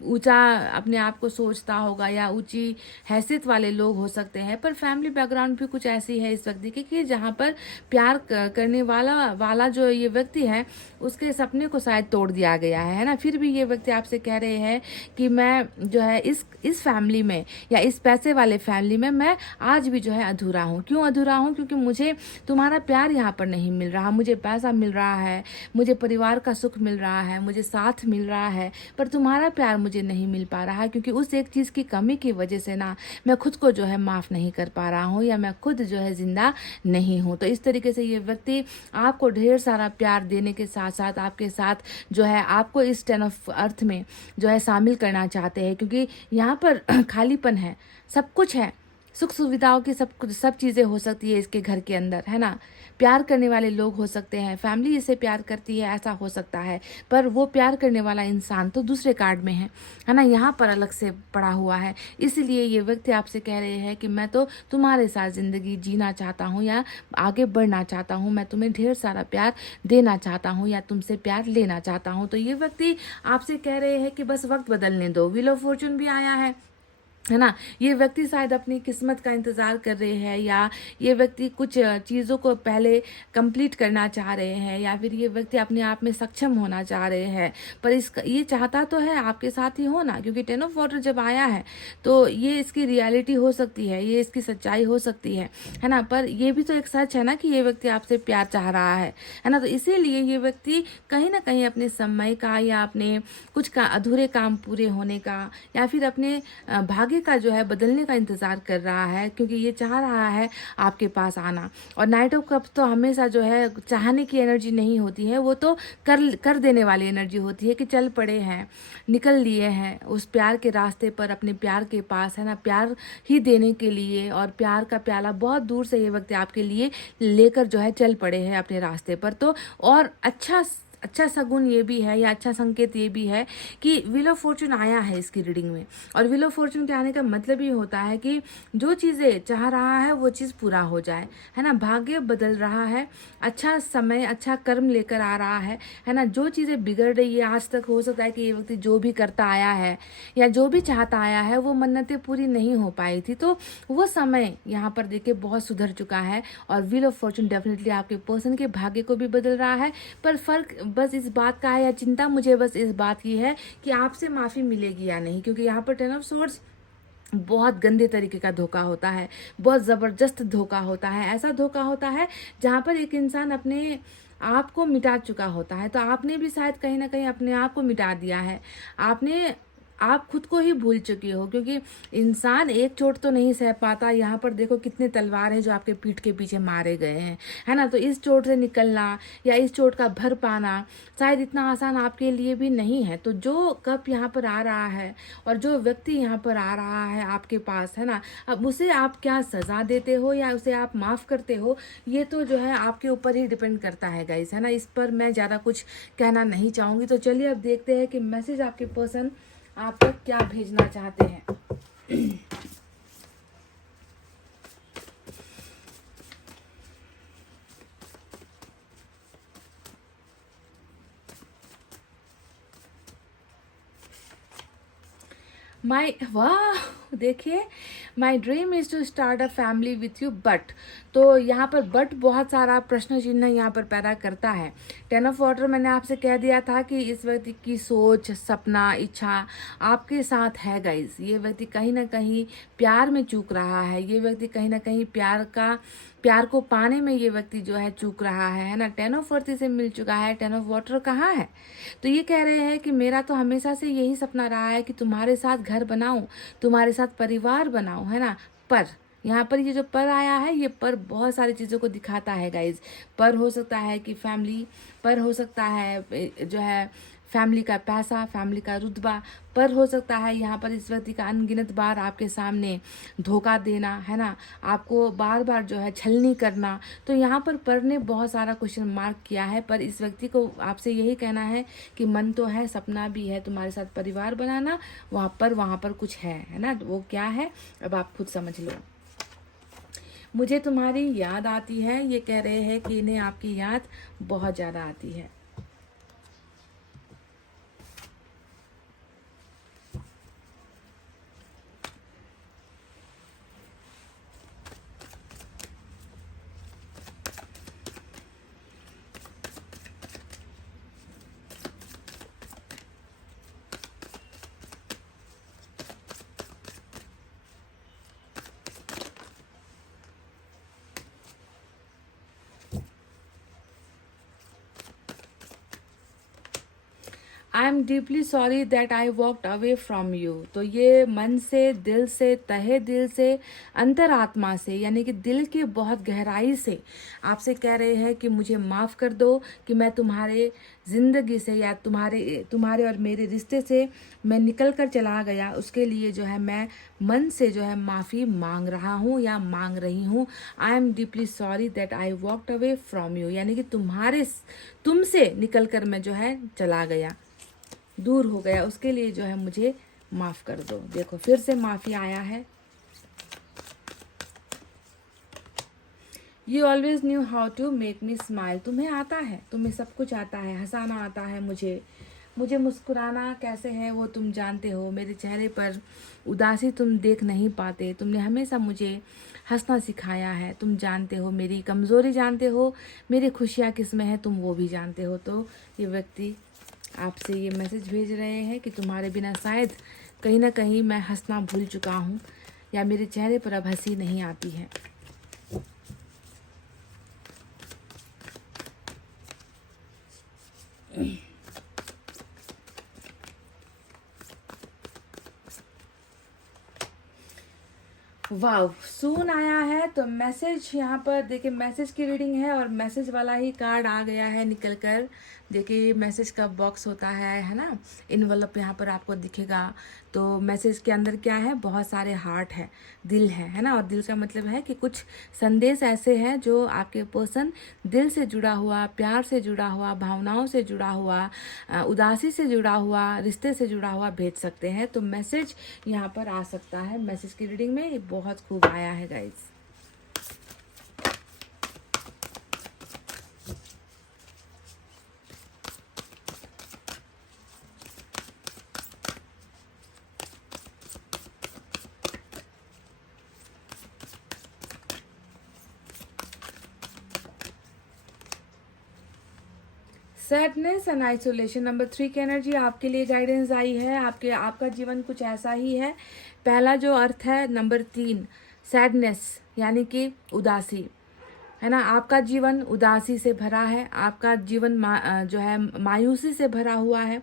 ऊंचा अपने आप को सोचता होगा, या ऊंची हैसियत वाले लोग हो सकते हैं, पर फैमिली बैकग्राउंड भी कुछ ऐसी है इस व्यक्ति की कि जहाँ पर प्यार करने वाला जो ये व्यक्ति है उसके सपने को शायद तोड़ दिया गया है ना। फिर भी ये व्यक्ति आपसे कह रहे हैं कि मैं जो है इस फैमिली में, या इस इस पैसे वाले फैमिली में मैं आज भी जो है अधूरा हूँ। क्यों अधूरा हूँ? क्योंकि मुझे तुम्हारा प्यार यहाँ पर नहीं मिल रहा। मुझे पैसा मिल रहा है, मुझे परिवार का सुख मिल रहा है, मुझे साथ मिल रहा है, पर तुम्हारा प्यार मुझे नहीं मिल पा रहा है, क्योंकि उस एक चीज़ की कमी की वजह से ना मैं खुद को जो है माफ़ नहीं कर पा रहा हूँ, या मैं खुद जो है जिंदा नहीं हूँ। तो इस तरीके से ये व्यक्ति आपको ढेर सारा प्यार देने के साथ साथ आपके साथ जो है आपको इस 10 ऑफ अर्थ में जो है शामिल करना चाहते हैं, क्योंकि यहाँ पर खालीपन है, सब कुछ है, सुख सुविधाओं की सब चीज़ें हो सकती है इसके घर के अंदर, है ना। प्यार करने वाले लोग हो सकते हैं, फैमिली इसे प्यार करती है, ऐसा हो सकता है, पर वो प्यार करने वाला इंसान तो दूसरे कार्ड में है ना, यहाँ पर अलग से पड़ा हुआ है। इसलिए ये व्यक्ति आपसे कह रहे हैं कि मैं तो तुम्हारे साथ ज़िंदगी जीना चाहता हूँ या आगे बढ़ना चाहता हूँ, मैं तुम्हें ढेर सारा प्यार देना चाहता हूँ या तुमसे प्यार लेना चाहता हूँ। तो ये व्यक्ति आपसे कह रहे हैं कि बस वक्त बदलने दो। व्हील ऑफ फॉर्चून भी आया है ना। ये व्यक्ति शायद अपनी किस्मत का इंतज़ार कर रहे हैं, या ये व्यक्ति कुछ चीज़ों को पहले कंप्लीट करना चाह रहे हैं, या फिर ये व्यक्ति अपने आप में सक्षम होना चाह रहे हैं, पर ये चाहता तो है आपके साथ ही हो ना, क्योंकि 10 ऑफ वाटर जब आया है तो ये इसकी रियलिटी हो सकती है, ये इसकी सच्चाई हो सकती है ना। पर ये भी तो एक सच है ना कि ये व्यक्ति आपसे प्यार चाह रहा है ना। तो इसीलिए ये व्यक्ति कहीं ना कहीं अपने समय का या अपने कुछ का अधूरे काम पूरे होने का या फिर अपने भाग्य का जो है बदलने का इंतजार कर रहा है, क्योंकि ये चाह रहा है आपके पास आना। और नाइट ऑफ कप्स तो हमेशा जो है चाहने की एनर्जी नहीं होती है, वो तो कर देने वाली एनर्जी होती है कि चल पड़े हैं, निकल लिए हैं उस प्यार के रास्ते पर, अपने प्यार के पास, है ना, प्यार ही देने के लिए। और प्यार का प्याला बहुत दूर से ये वक्त आपके लिए लेकर जो है चल पड़े हैं अपने रास्ते पर। तो और अच्छा सगुन ये भी है या अच्छा संकेत ये भी है कि व्हील ऑफ फॉर्चून आया है इसकी रीडिंग में। और व्हील ऑफ फॉर्चून के आने का मतलब ये होता है कि जो चीज़ें चाह रहा है वो चीज़ पूरा हो जाए, है ना। भाग्य बदल रहा है, अच्छा समय, अच्छा कर्म लेकर आ रहा है ना। जो चीज़ें बिगड़ रही है आज तक, हो सकता है कि ये व्यक्ति जो भी करता आया है या जो भी चाहता आया है वो मन्नतें पूरी नहीं हो पाई थी, तो वो समय यहाँ पर देखिए बहुत सुधर चुका है। और व्हील ऑफ फॉर्चून डेफिनेटली आपके पर्सन के भाग्य को भी बदल रहा है। पर फर्क बस इस बात का है, या चिंता मुझे बस इस बात की है कि आपसे माफ़ी मिलेगी या नहीं, क्योंकि यहाँ पर 10 ऑफ सोर्ड्स बहुत गंदे तरीके का धोखा होता है, बहुत ज़बरदस्त धोखा होता है। ऐसा धोखा होता है जहाँ पर एक इंसान अपने आप को मिटा चुका होता है। तो आपने भी शायद कहीं ना कहीं अपने आप को मिटा दिया है, आप खुद को ही भूल चुकी हो, क्योंकि इंसान एक चोट तो नहीं सह पाता। यहाँ पर देखो कितने तलवार हैं जो आपके पीठ के पीछे मारे गए हैं, है ना। तो इस चोट से निकलना या इस चोट का भर पाना शायद इतना आसान आपके लिए भी नहीं है। तो जो कप यहाँ पर आ रहा है और जो व्यक्ति यहाँ पर आ रहा है आपके पास, है ना, अब उसे आप क्या सज़ा देते हो या उसे आप माफ़ करते हो, ये तो जो है आपके ऊपर ही डिपेंड करता है गाइस, है ना। इस पर मैं ज़्यादा कुछ कहना नहीं चाहूँगी। तो चलिए अब देखते हैं कि मैसेज आपके पर्सन आप तक क्या भेजना चाहते हैं। वाह, देखिए, my dream is to start a family with you but. तो यहाँ पर बट बहुत सारा प्रश्न चिन्ह यहाँ पर पैदा करता है। 10 ऑफ वाटर मैंने आपसे कह दिया था कि इस व्यक्ति की सोच, सपना, इच्छा आपके साथ है गाइज। ये व्यक्ति कहीं ना कहीं प्यार में चूक रहा है, ये व्यक्ति कहीं ना कहीं प्यार को पाने में ये व्यक्ति जो है चूक रहा है ना। 10 ऑफ अर्थ से मिल चुका है, 10 ऑफ वाटर कहाँ है? तो ये कह रहे हैं कि मेरा तो हमेशा से यही सपना रहा है कि तुम्हारे साथ घर बनाऊं, तुम्हारे साथ परिवार बनाऊं, है ना। पर यहाँ पर ये जो पर आया है, ये पर बहुत सारी चीज़ों को दिखाता है गाइज। पर हो सकता है कि फैमिली, पर हो सकता है जो है फैमिली का पैसा, फैमिली का रुतबा, पर हो सकता है यहाँ पर इस व्यक्ति का अनगिनत बार आपके सामने धोखा देना, है ना, आपको बार बार जो है छलनी करना। तो यहाँ पर ने बहुत सारा क्वेश्चन मार्क किया है। पर इस व्यक्ति को आपसे यही कहना है कि मन तो है, सपना भी है तुम्हारे साथ परिवार बनाना, वहाँ पर कुछ है ना। वो क्या है अब आप खुद समझ लो। मुझे तुम्हारी याद आती है, ये कह रहे हैं कि इन्हें आपकी याद बहुत ज़्यादा आती है। I am deeply sorry that I walked away from you. तो ये मन से, दिल से, तहे दिल से, अंतरात्मा से, यानी कि दिल की बहुत गहराई से आपसे कह रहे हैं कि मुझे माफ़ कर दो कि मैं तुम्हारे ज़िंदगी से या तुम्हारे और मेरे रिश्ते से मैं निकल कर चला गया। उसके लिए जो है मैं मन से जो है माफ़ी मांग रहा हूँ या मांग रही हूँ। I am deeply sorry that I walked away from you, यानी कि तुमसे निकल कर मैं जो है चला गया, दूर हो गया। उसके लिए जो है मुझे माफ़ कर दो। देखो फिर से माफ़ी आया है। You always knew how to make me smile. तुम्हें आता है, तुम्हें सब कुछ आता है, हंसाना आता है मुझे मुस्कुराना कैसे है वो तुम जानते हो। मेरे चेहरे पर उदासी तुम देख नहीं पाते। तुमने हमेशा मुझे हंसना सिखाया है। तुम जानते हो मेरी कमज़ोरी, जानते हो मेरी खुशियाँ किस में है, तुम वो भी जानते हो। तो ये व्यक्ति आपसे ये मैसेज भेज रहे हैं कि तुम्हारे बिना शायद कहीं ना कहीं मैं हंसना भूल चुका हूँ या मेरे चेहरे पर अब हंसी नहीं आती है। वाह, सून आया है। तो मैसेज यहाँ पर देखिए, मैसेज की रीडिंग है और मैसेज वाला ही कार्ड आ गया है निकल कर। देखिए मैसेज का बॉक्स होता है ना, इन्वेलप यहाँ पर आपको दिखेगा। तो मैसेज के अंदर क्या है, बहुत सारे हार्ट है, दिल है ना। और दिल का मतलब है कि कुछ संदेश ऐसे हैं जो आपके पर्सन दिल से जुड़ा हुआ, प्यार से जुड़ा हुआ, भावनाओं से जुड़ा हुआ, उदासी से जुड़ा हुआ, रिश्ते से जुड़ा हुआ भेज सकते हैं। तो मैसेज यहाँ पर आ सकता है। मैसेज की रीडिंग में ये बहुत खूब आया है guys. Sadness and isolation, number 3 की एनर्जी आपके लिए गाइडेंस आई है। आपका जीवन कुछ ऐसा ही है। पहला जो अर्थ है नंबर 3, सैडनेस यानी कि उदासी, है ना। आपका जीवन उदासी से भरा है। आपका जीवन जो है मायूसी से भरा हुआ है।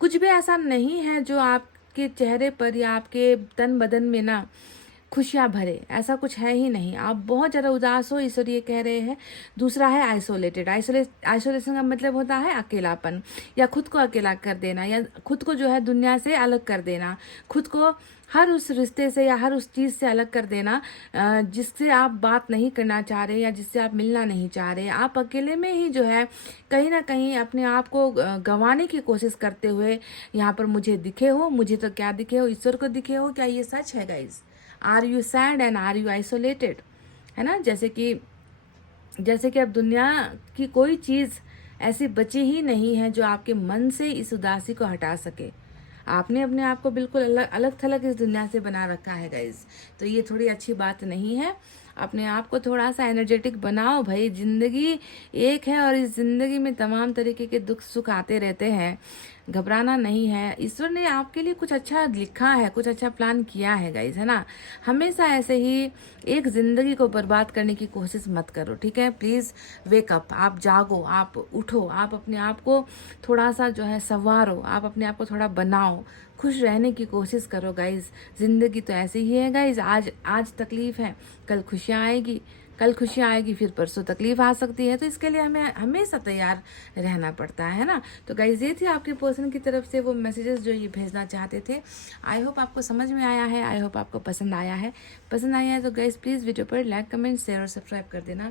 कुछ भी ऐसा नहीं है जो आपके चेहरे पर या आपके तन बदन में ना खुशियाँ भरे, ऐसा कुछ है ही नहीं। आप बहुत ज़्यादा उदास हो, ईश्वर ये कह रहे हैं। दूसरा है आइसोलेटेड। आइसोलेशन का मतलब होता है अकेलापन, या खुद को अकेला कर देना, या खुद को जो है दुनिया से अलग कर देना, खुद को हर उस रिश्ते से या हर उस चीज़ से अलग कर देना जिससे आप बात नहीं करना चाह रहे या जिससे आप मिलना नहीं चाह रहे। आप अकेले में ही जो है कहीं ना कहीं अपने आप को गंवाने की कोशिश करते हुए यहाँ पर मुझे दिखे हो। मुझे तो क्या दिखे हो, ईश्वर को दिखे हो। क्या ये सच है guys? Are you sad and are you isolated, है ना। जैसे कि अब दुनिया की कोई चीज़ ऐसी बची ही नहीं है जो आपके मन से इस उदासी को हटा सके। आपने अपने आप को बिल्कुल अलग थलग इस दुनिया से बना रखा है गाइज। तो ये थोड़ी अच्छी बात नहीं है। अपने आप को थोड़ा सा एनर्जेटिक बनाओ भाई। जिंदगी एक है और इस जिंदगी में तमाम तरीके के दुख सुख आते रहते हैं। घबराना नहीं है। ईश्वर ने आपके लिए कुछ अच्छा लिखा है, कुछ अच्छा प्लान किया है गाइज, है ना। हमेशा ऐसे ही एक जिंदगी को बर्बाद करने की कोशिश मत करो, ठीक है। प्लीज़ वेक अप, आप जागो, आप उठो, आप अपने आप को थोड़ा सा जो है संवारो, आप अपने आप को थोड़ा बनाओ, खुश रहने की कोशिश करो गाइज। जिंदगी तो ऐसी ही है गाइज। आज तकलीफ है, कल खुशियाँ आएगी, कल खुशियाँ आएगी, फिर परसों तकलीफ आ सकती है। तो इसके लिए हमें हमेशा तैयार रहना पड़ता है ना। तो गाइज ये थी आपके पर्सन की तरफ से वो मैसेजेस जो ये भेजना चाहते थे। आई होप आपको समझ में आया है, आई होप आपको पसंद आया है। पसंद आया है तो गाइज प्लीज़ वीडियो पर लाइक, कमेंट, शेयर और सब्सक्राइब कर देना।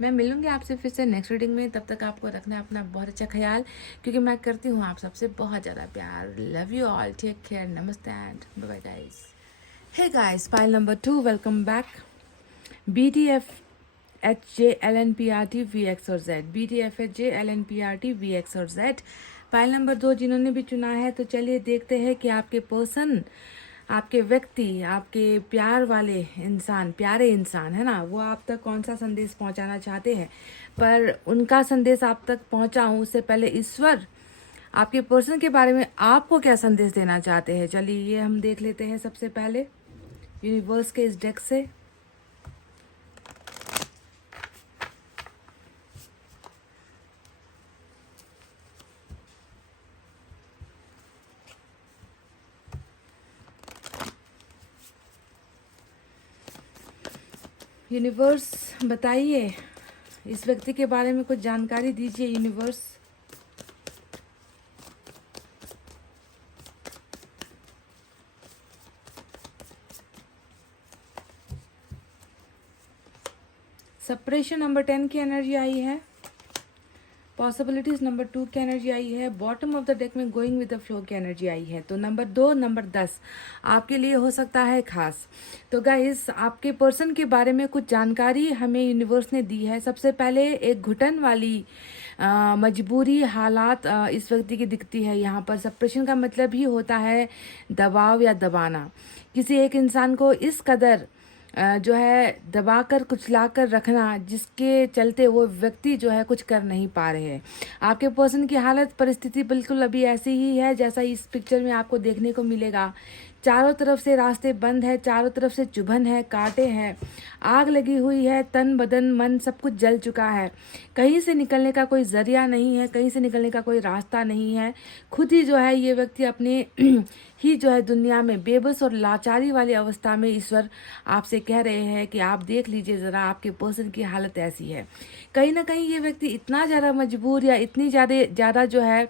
मैं मिलूंगी आपसे फिर से नेक्स्ट रीडिंग में। तब तक आपको रखना है अपना बहुत अच्छा ख्याल, क्योंकि मैं करती हूँ आप सबसे बहुत ज़्यादा प्यार। Love you all, take care, नमस्ते and bye bye guys. Hey guys, pile number 2, welcome back. BTF HJLNPRT VX और Z, BTF HJLNPRT VX और Z। पाइल नंबर 2 जिन्होंने भी चुना है, तो चलिए देखते हैं कि आपके पर्सन, आपके व्यक्ति, आपके प्यार वाले इंसान, प्यारे इंसान, है ना, वो आप तक कौन सा संदेश पहुंचाना चाहते हैं। पर उनका संदेश आप तक पहुंचाऊं उससे पहले ईश्वर आपके पर्सन के बारे में आपको क्या संदेश देना चाहते हैं, चलिए ये हम देख लेते हैं सबसे पहले यूनिवर्स के इस डेक से। यूनिवर्स बताइए, इस व्यक्ति के बारे में कुछ जानकारी दीजिए यूनिवर्स। सेपरेशन नंबर 10 की एनर्जी आई है। पॉसिबिलिटीज नंबर 2 की एनर्जी आई है। बॉटम ऑफ द डेक में गोइंग विद द फ्लो की एनर्जी आई है। तो नंबर 2, नंबर 10 आपके लिए हो सकता है खास। तो गाइस, आपके पर्सन के बारे में कुछ जानकारी हमें यूनिवर्स ने दी है। सबसे पहले एक घुटन वाली मजबूरी हालात इस व्यक्ति की दिखती है यहाँ पर। सेपरेशन का मतलब ही होता है दबाव या दबाना। किसी एक इंसान को इस कदर जो है दबाकर कुचलाकर रखना, जिसके चलते वो व्यक्ति जो है कुछ कर नहीं पा रहे हैं। आपके पर्सन की हालत परिस्थिति बिल्कुल अभी ऐसी ही है जैसा इस पिक्चर में आपको देखने को मिलेगा। चारों तरफ से रास्ते बंद है, चारों तरफ से चुभन है, कांटे हैं, आग लगी हुई है, तन बदन मन सब कुछ जल चुका है। कहीं से निकलने का कोई जरिया नहीं है, कहीं से निकलने का कोई रास्ता नहीं है। खुद ही जो है ये व्यक्ति अपने ही जो है दुनिया में बेबस और लाचारी वाली अवस्था में ईश्वर आपसे कह रहे हैं कि आप देख लीजिए ज़रा, आपके पर्सन की हालत ऐसी है। कहीं ना कहीं ये व्यक्ति इतना ज़्यादा मजबूर या इतनी ज़्यादा जो है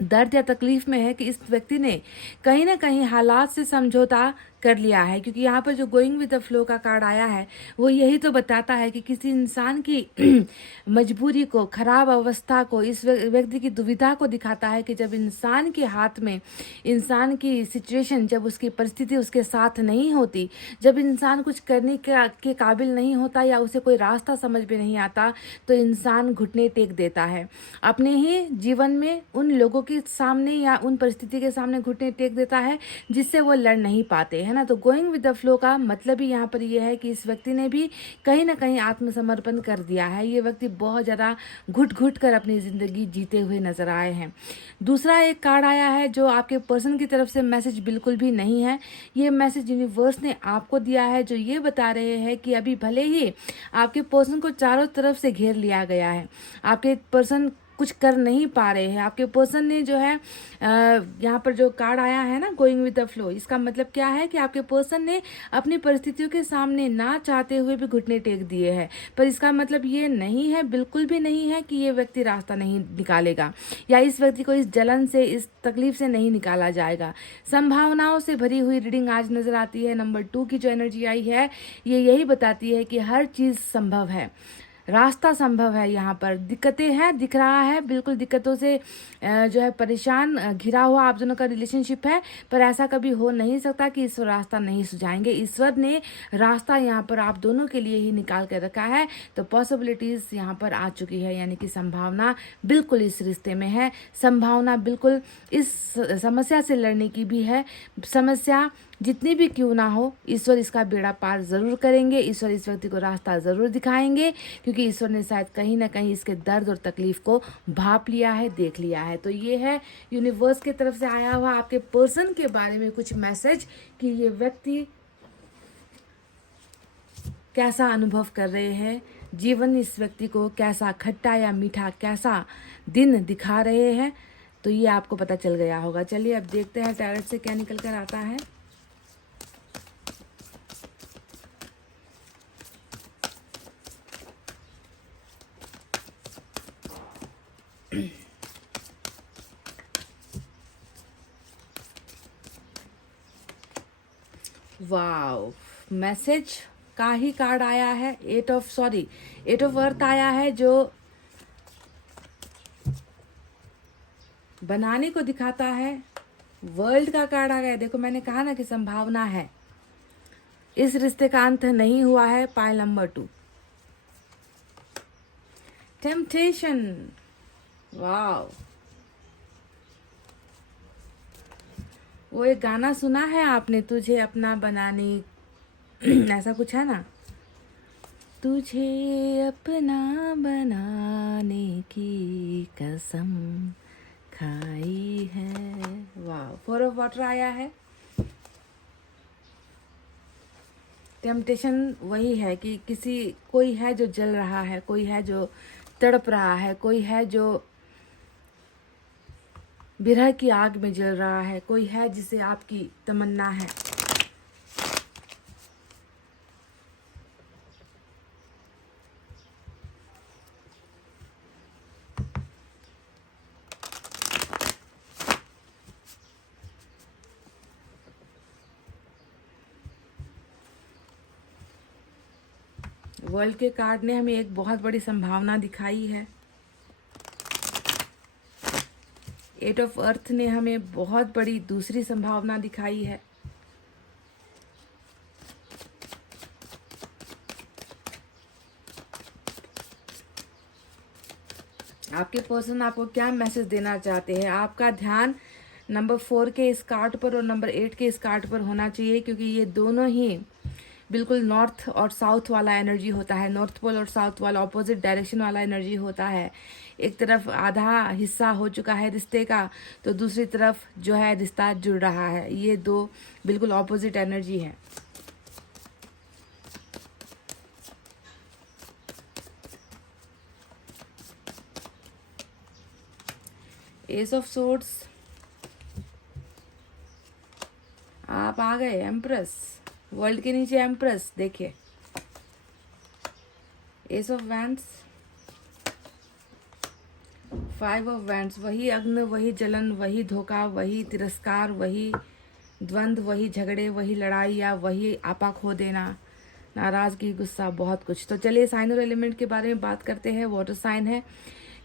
दर्द या तकलीफ में है कि इस व्यक्ति ने कहीं ना कहीं हालात से समझौता कर लिया है। क्योंकि यहाँ पर जो गोइंग विद द फ्लो का कार्ड आया है वो यही तो बताता है कि किसी इंसान की मजबूरी को, खराब अवस्था को, इस व्यक्ति की दुविधा को दिखाता है कि जब इंसान के हाथ में, इंसान की सिचुएशन, जब उसकी परिस्थिति उसके साथ नहीं होती, जब इंसान कुछ करने के काबिल नहीं होता या उसे कोई रास्ता समझ में नहीं आता, तो इंसान घुटने टेक देता है। अपने ही जीवन में उन लोगों के सामने या उन परिस्थिति के सामने घुटने टेक देता है जिससे वो लड़ नहीं पाते, है ना। तो गोइंग विद द फ्लो का मतलब ही यहाँ पर ये है कि इस व्यक्ति ने भी कहीं ना कहीं आत्मसमर्पण कर दिया है। ये व्यक्ति बहुत ज़्यादा घुट घुट कर अपनी ज़िंदगी जीते हुए नजर आए हैं। दूसरा एक कार्ड आया है जो आपके पर्सन की तरफ से मैसेज बिल्कुल भी नहीं है। ये मैसेज यूनिवर्स ने आपको दिया है, जो ये बता रहे हैं कि अभी भले ही आपके पर्सन को चारों तरफ से घेर लिया गया है, आपके पर्सन कुछ कर नहीं पा रहे हैं। आपके पर्सन ने जो है यहाँ पर जो कार्ड आया है ना, गोइंग विद द फ्लो, इसका मतलब क्या है कि आपके पर्सन ने अपनी परिस्थितियों के सामने ना चाहते हुए भी घुटने टेक दिए हैं। पर इसका मतलब ये नहीं है, बिल्कुल भी नहीं है कि ये व्यक्ति रास्ता नहीं निकालेगा या इस व्यक्ति को इस जलन से, इस तकलीफ से नहीं निकाला जाएगा। संभावनाओं से भरी हुई रीडिंग आज नजर आती है। नंबर 2 की जो एनर्जी आई है ये यही बताती है कि हर चीज़ संभव है, रास्ता संभव है। यहाँ पर दिक्कतें हैं, दिख रहा है, बिल्कुल दिक्कतों से जो है परेशान घिरा हुआ आप दोनों का रिलेशनशिप है। पर ऐसा कभी हो नहीं सकता कि ईश्वर रास्ता नहीं सुझाएंगे। ईश्वर ने रास्ता यहाँ पर आप दोनों के लिए ही निकाल कर रखा है। तो पॉसिबिलिटीज यहाँ पर आ चुकी है, यानी कि संभावना बिल्कुल इस रिश्ते में है, संभावना बिल्कुल इस समस्या से लड़ने की भी है। समस्या जितनी भी क्यों ना हो, ईश्वर इसका बेड़ा पार जरूर करेंगे। ईश्वर इस व्यक्ति को रास्ता जरूर दिखाएंगे, क्योंकि ईश्वर ने शायद कहीं ना कहीं इसके दर्द और तकलीफ को भाप लिया है, देख लिया है। तो ये है यूनिवर्स की तरफ से आया हुआ आपके पर्सन के बारे में कुछ मैसेज कि ये व्यक्ति कैसा अनुभव कर रहे हैं, जीवन इस व्यक्ति को कैसा खट्टा या मीठा, कैसा दिन दिखा रहे हैं। तो ये आपको पता चल गया होगा। चलिए अब देखते हैं टैरोट से क्या निकल कर आता है। वाओ, मैसेज का ही कार्ड आया है। एट ऑफ अर्थ आया है, जो बनाने को दिखाता है। वर्ल्ड का कार्ड आ गया। देखो, मैंने कहा ना कि संभावना है, इस रिश्ते का अंत नहीं हुआ है। Pile number 2, temptation. वाओ, वो एक गाना सुना है आपने, तुझे अपना बनाने ऐसा कुछ है ना, तुझे अपना बनाने की कसम खाई है। वाह, 4 ऑफ वाटर आया है। टेम्पटेशन वही है कि कोई है जो जल रहा है, कोई है जो तड़प रहा है, कोई है जो बिरह की आग में जल रहा है, कोई है जिसे आपकी तमन्ना है। वर्ल्ड के कार्ड ने हमें एक बहुत बड़ी संभावना दिखाई है। एट ऑफ अर्थ ने हमें बहुत बड़ी दूसरी संभावना दिखाई है। आपके पर्सन आपको क्या मैसेज देना चाहते हैं? आपका ध्यान नंबर 4 के इस कार्ड पर और नंबर 8 के इस कार्ड पर होना चाहिए, क्योंकि ये दोनों ही बिल्कुल नॉर्थ और साउथ वाला एनर्जी होता है। नॉर्थ पोल और साउथ वाला ऑपोजिट डायरेक्शन वाला एनर्जी होता है। एक तरफ आधा हिस्सा हो चुका है रिश्ते का, तो दूसरी तरफ जो है रिश्ता जुड़ रहा है। ये दो बिल्कुल ऑपोजिट एनर्जी है। एस ऑफ सोर्ड्स, आप आ गए एम्प्रेस, वर्ल्ड के नीचे एम्प्रेस देखिए। S of wands, 5 of wands, वही अग्नि, वही जलन, वही धोखा, वही तिरस्कार, वही द्वंद्व, वही झगड़े, वही लड़ाई या वही आपा खो देना, नाराजगी, गुस्सा, बहुत कुछ। तो चलिए साइन और एलिमेंट के बारे में बात करते हैं। वाटर साइन है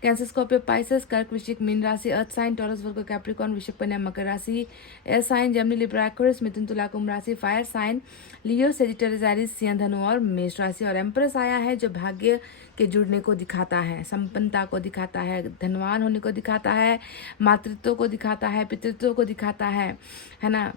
कैंसर, स्कॉर्पियो, पाइसेस, कर्क, वृश्चिक, मीन राशि। Earth sign Taurus, Virgo, Capricorn, वृषभ, कन्या, मकर राशि। Air sign Gemini, Libra, Aquarius, मिथुन, तुला, कुंभ राशि। Fire sign Leo, Sagittarius, Aries, सिंह, धनु और मेष राशि। और एम्प्रेस आया है जो भाग्य के जुड़ने को दिखाता है, संपन्नता को दिखाता है, धनवान होने को दिखाता है, मातृत्व को दिखाता है, पितृत्व को दिखाता है ना,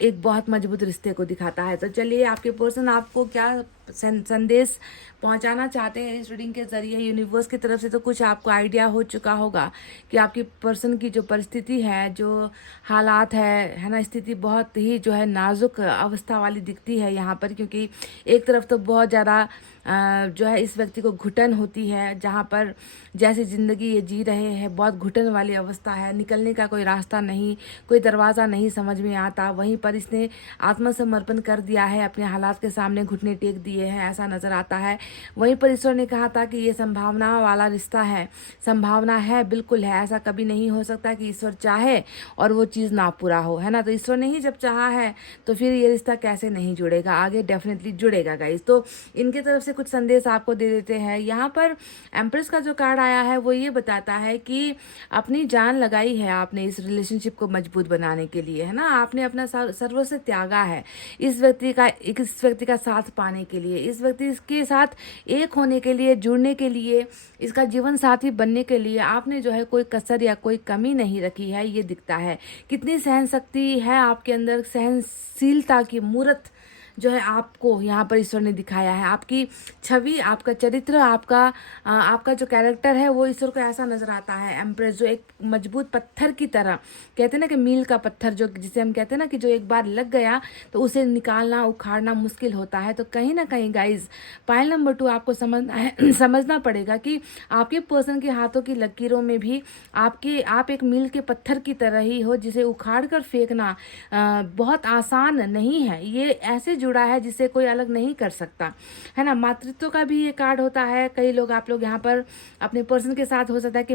एक बहुत मजबूत रिश्ते को दिखाता है। तो चलिए आपके पर्सन आपको क्या संदेश पहुंचाना चाहते हैं इस रीडिंग के जरिए यूनिवर्स की तरफ से। तो कुछ आपको आइडिया हो चुका होगा कि आपके पर्सन की जो परिस्थिति है, जो हालात है ना, स्थिति बहुत ही जो है नाजुक अवस्था वाली दिखती है यहाँ पर। क्योंकि एक तरफ तो बहुत ज़्यादा जो है इस व्यक्ति को घुटन होती है, जहाँ पर जैसी ज़िंदगी ये जी रहे हैं बहुत घुटन वाली अवस्था है, निकलने का कोई रास्ता नहीं, कोई दरवाज़ा नहीं समझ में आता। वहीं पर इसने आत्मसमर्पण कर दिया है, अपने हालात के सामने घुटने टेक दिए हैं, ऐसा नज़र आता है। वहीं पर ईश्वर ने कहा था कि ये संभावना वाला रिश्ता है, संभावना है, बिल्कुल है। ऐसा कभी नहीं हो सकता कि ईश्वर चाहे और वो चीज़ ना पूरा हो, है ना। तो ईश्वर ने ही जब चाहा है तो फिर ये रिश्ता कैसे नहीं जुड़ेगा, आगे डेफिनेटली जुड़ेगा गाइस। तो इनकी तरफ से कुछ संदेश आपको दे देते हैं। यहाँ पर एम्प्रेस का जो कार्ड आया है वो ये बताता है कि अपनी जान लगाई है आपने इस रिलेशनशिप को मजबूत बनाने के लिए, है ना। आपने अपना सर्वस्व त्यागा है इस व्यक्ति का साथ पाने के लिए, इस व्यक्ति के साथ एक होने के लिए, जुड़ने के लिए, इसका जीवन साथी बनने के लिए आपने जो है कोई कसर या कोई कमी नहीं रखी है। ये दिखता है कितनी सहन शक्ति है आपके अंदर, सहनशीलता की मूर्त जो है आपको यहाँ पर ईश्वर ने दिखाया है। आपकी छवि, आपका चरित्र, आपका जो कैरेक्टर है वो ईश्वर को ऐसा नजर आता है एम्प्रेस, जो एक मजबूत पत्थर की तरह, कहते हैं ना कि मील का पत्थर जो जिसे हम कहते हैं ना कि जो एक बार लग गया तो उसे निकालना, उखाड़ना मुश्किल होता है। तो कहीं ना कहीं गाइज पायल नंबर 2 आपको समझना पड़ेगा कि आपके पर्सन के हाथों की लकीरों में भी आप एक मील के पत्थर की तरह ही हो, जिसे उखाड़ कर फेंकना बहुत आसान नहीं है। ये ऐसे जुड़ा है जिसे कोई अलग नहीं कर सकता, है ना। मातृत्व का भी ये कार्ड होता है। कई लोग, आप लोग यहाँ पर अपने पर्सन के साथ हो सकता है कि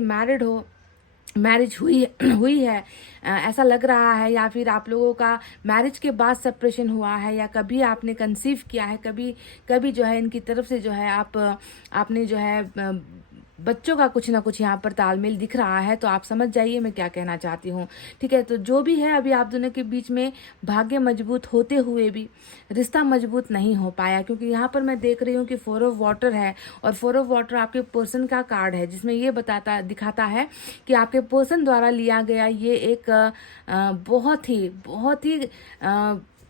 मैरिज हुई है ऐसा लग रहा है, या फिर आप लोगों का मैरिज के बाद सेपरेशन हुआ है, या कभी आपने कंसीव किया है, कभी जो है इनकी तरफ से जो है आपने जो है बच्चों का कुछ ना कुछ यहाँ पर तालमेल दिख रहा है। तो आप समझ जाइए मैं क्या कहना चाहती हूँ, ठीक है। तो जो भी है, अभी आप दोनों के बीच में भाग्य मजबूत होते हुए भी रिश्ता मजबूत नहीं हो पाया, क्योंकि यहाँ पर मैं देख रही हूँ कि 4 ऑफ वाटर है, और 4 ऑफ वाटर आपके पर्सन का कार्ड है, जिसमें ये दिखाता है कि आपके पर्सन द्वारा लिया गया ये एक बहुत ही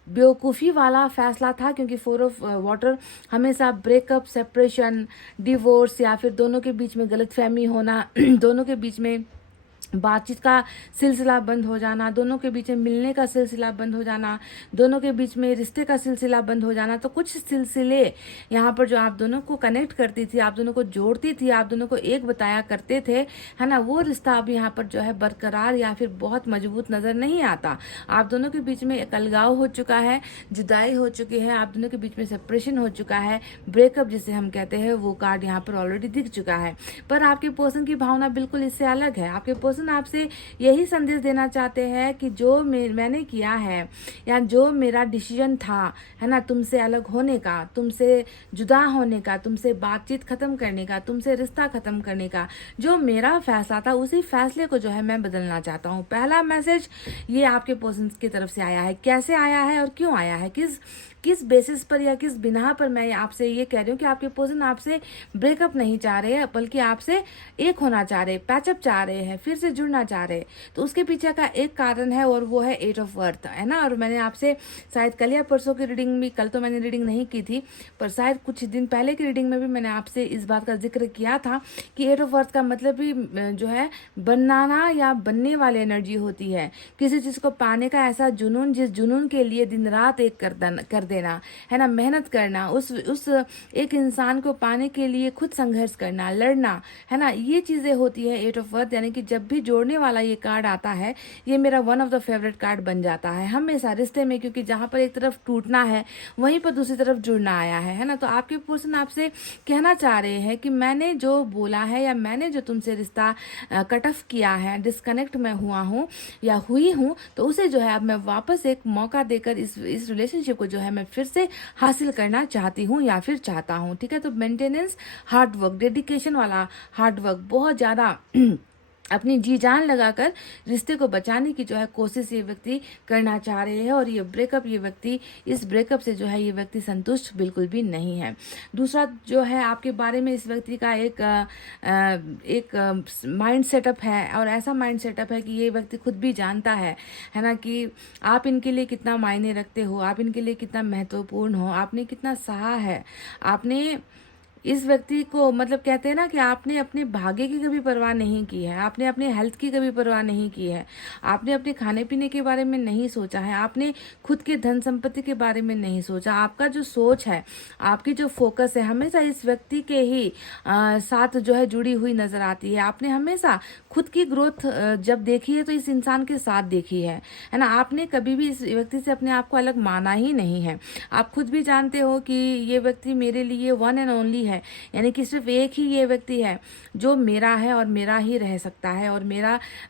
बेवकूफ़ी वाला फैसला था। क्योंकि 4 ऑफ वाटर हमेशा ब्रेकअप, सेपरेशन, डिवोर्स, या फिर दोनों के बीच में गलतफहमी होना, दोनों के बीच में बातचीत का सिलसिला बंद हो जाना, दोनों के बीच में मिलने का सिलसिला बंद हो जाना, दोनों के बीच में रिश्ते का सिलसिला बंद हो जाना। तो कुछ सिलसिले यहाँ पर जो आप दोनों को कनेक्ट करती थी, आप दोनों को जोड़ती थी, आप दोनों को एक बताया करते थे, है ना, वो रिश्ता अब यहाँ पर जो है बरकरार या फिर बहुत मजबूत नजर नहीं आता। आप दोनों के बीच में एक अलगाव हो चुका है, जुदाई हो चुकी है, आप दोनों के बीच में सेपरेशन हो चुका है, ब्रेकअप जिसे हम कहते हैं, वो कार्ड यहाँ पर ऑलरेडी दिख चुका है। पर आपके पर्सन की भावना बिल्कुल इससे अलग है। आपके पर्सन आपसे यही संदेश देना चाहते हैं कि जो मैंने किया है या जो मेरा डिसीजन था, है ना, तुमसे अलग होने का, तुमसे जुदा होने का, तुमसे बातचीत खत्म करने का, तुमसे रिश्ता खत्म करने का, जो मेरा फैसला था उसी फैसले को जो है मैं बदलना चाहता हूँ। पहला मैसेज ये आपके पर्सन की तरफ से आया है। कैसे आया है और क्यों आया है, किस बेसिस पर या किस बिना पर मैं आपसे ये कह रही हूँ कि आपके पर्सन आपसे ब्रेकअप नहीं चाह रहे हैं, बल्कि आपसे एक होना चाह रहे, पैचअप चाह रहे हैं, फिर से जुड़ना चाह रहे। तो उसके पीछे का एक कारण है और वो है 8 ऑफ अर्थ, है ना। और मैंने आपसे शायद कल या परसों की रीडिंग में, कल तो मैंने रीडिंग नहीं की थी, पर शायद कुछ दिन पहले की रीडिंग में भी मैंने आपसे इस बात का जिक्र किया था कि 8 ऑफ अर्थ का मतलब भी जो है बनाना या बनने वाली एनर्जी होती है। किसी चीज़ को पाने का ऐसा जुनून, जिस जुनून के लिए दिन रात एक कर देना, है ना, मेहनत करना, उस एक इंसान को पाने के लिए खुद संघर्ष करना, लड़ना, है ना, ये चीज़ें होती है 8 ऑफ अर्थ। यानी कि जब भी जोड़ने वाला ये कार्ड आता है, ये मेरा one of the favourite card बन जाता है हमेशा रिश्ते में, क्योंकि जहाँ पर एक तरफ टूटना है वहीं पर दूसरी तरफ जुड़ना आया है ना। तो आपके पर्सन आपसे कहना चाह रहे हैं कि मैंने जो बोला है या मैंने जो तुमसे रिश्ता कट ऑफ किया है, डिस्कनेक्ट में हुआ हूँ या हुई हूँ, तो उसे जो है अब मैं वापस एक मौका देकर इस रिलेशनशिप को जो है मैं फिर से हासिल करना चाहती हूँ या फिर चाहता हूँ। ठीक है, तो मेंटेनेंस, हार्ड वर्क, डेडिकेशन वाला हार्ड वर्क, बहुत ज़्यादा अपनी जी जान लगाकर रिश्ते को बचाने की जो है कोशिश ये व्यक्ति करना चाह रहे हैं। और ये ब्रेकअप, ये व्यक्ति, इस ब्रेकअप से जो है ये व्यक्ति संतुष्ट बिल्कुल भी नहीं है। दूसरा जो है आपके बारे में इस व्यक्ति का एक माइंड सेटअप है, और ऐसा माइंड सेटअप है कि ये व्यक्ति खुद भी जानता है ना, कि आप इनके लिए कितना मायने रखते हो, आप इनके लिए कितना महत्वपूर्ण हो, आपने कितना सहा है, आपने इस व्यक्ति को, मतलब कहते हैं ना कि आपने अपने भाग्य की कभी परवाह नहीं की है, आपने अपने हेल्थ की कभी परवाह नहीं की है, आपने अपने खाने पीने के बारे में नहीं सोचा है, आपने खुद के धन संपत्ति के बारे में नहीं सोचा। आपका जो सोच है, आपकी जो फोकस है, हमेशा इस व्यक्ति के ही साथ जो है जुड़ी हुई नजर आती है। आपने हमेशा खुद की ग्रोथ जब देखी है तो इस इंसान के साथ देखी है ना। आपने कभी भी इस व्यक्ति से अपने आप को अलग माना ही नहीं है। आप खुद भी जानते हो कि ये व्यक्ति मेरे लिए वन एंड ओनली है, यानी कि सिर्फ एक ही ये व्यक्ति है जो मेरा है और मेरा ही रह सकता है, और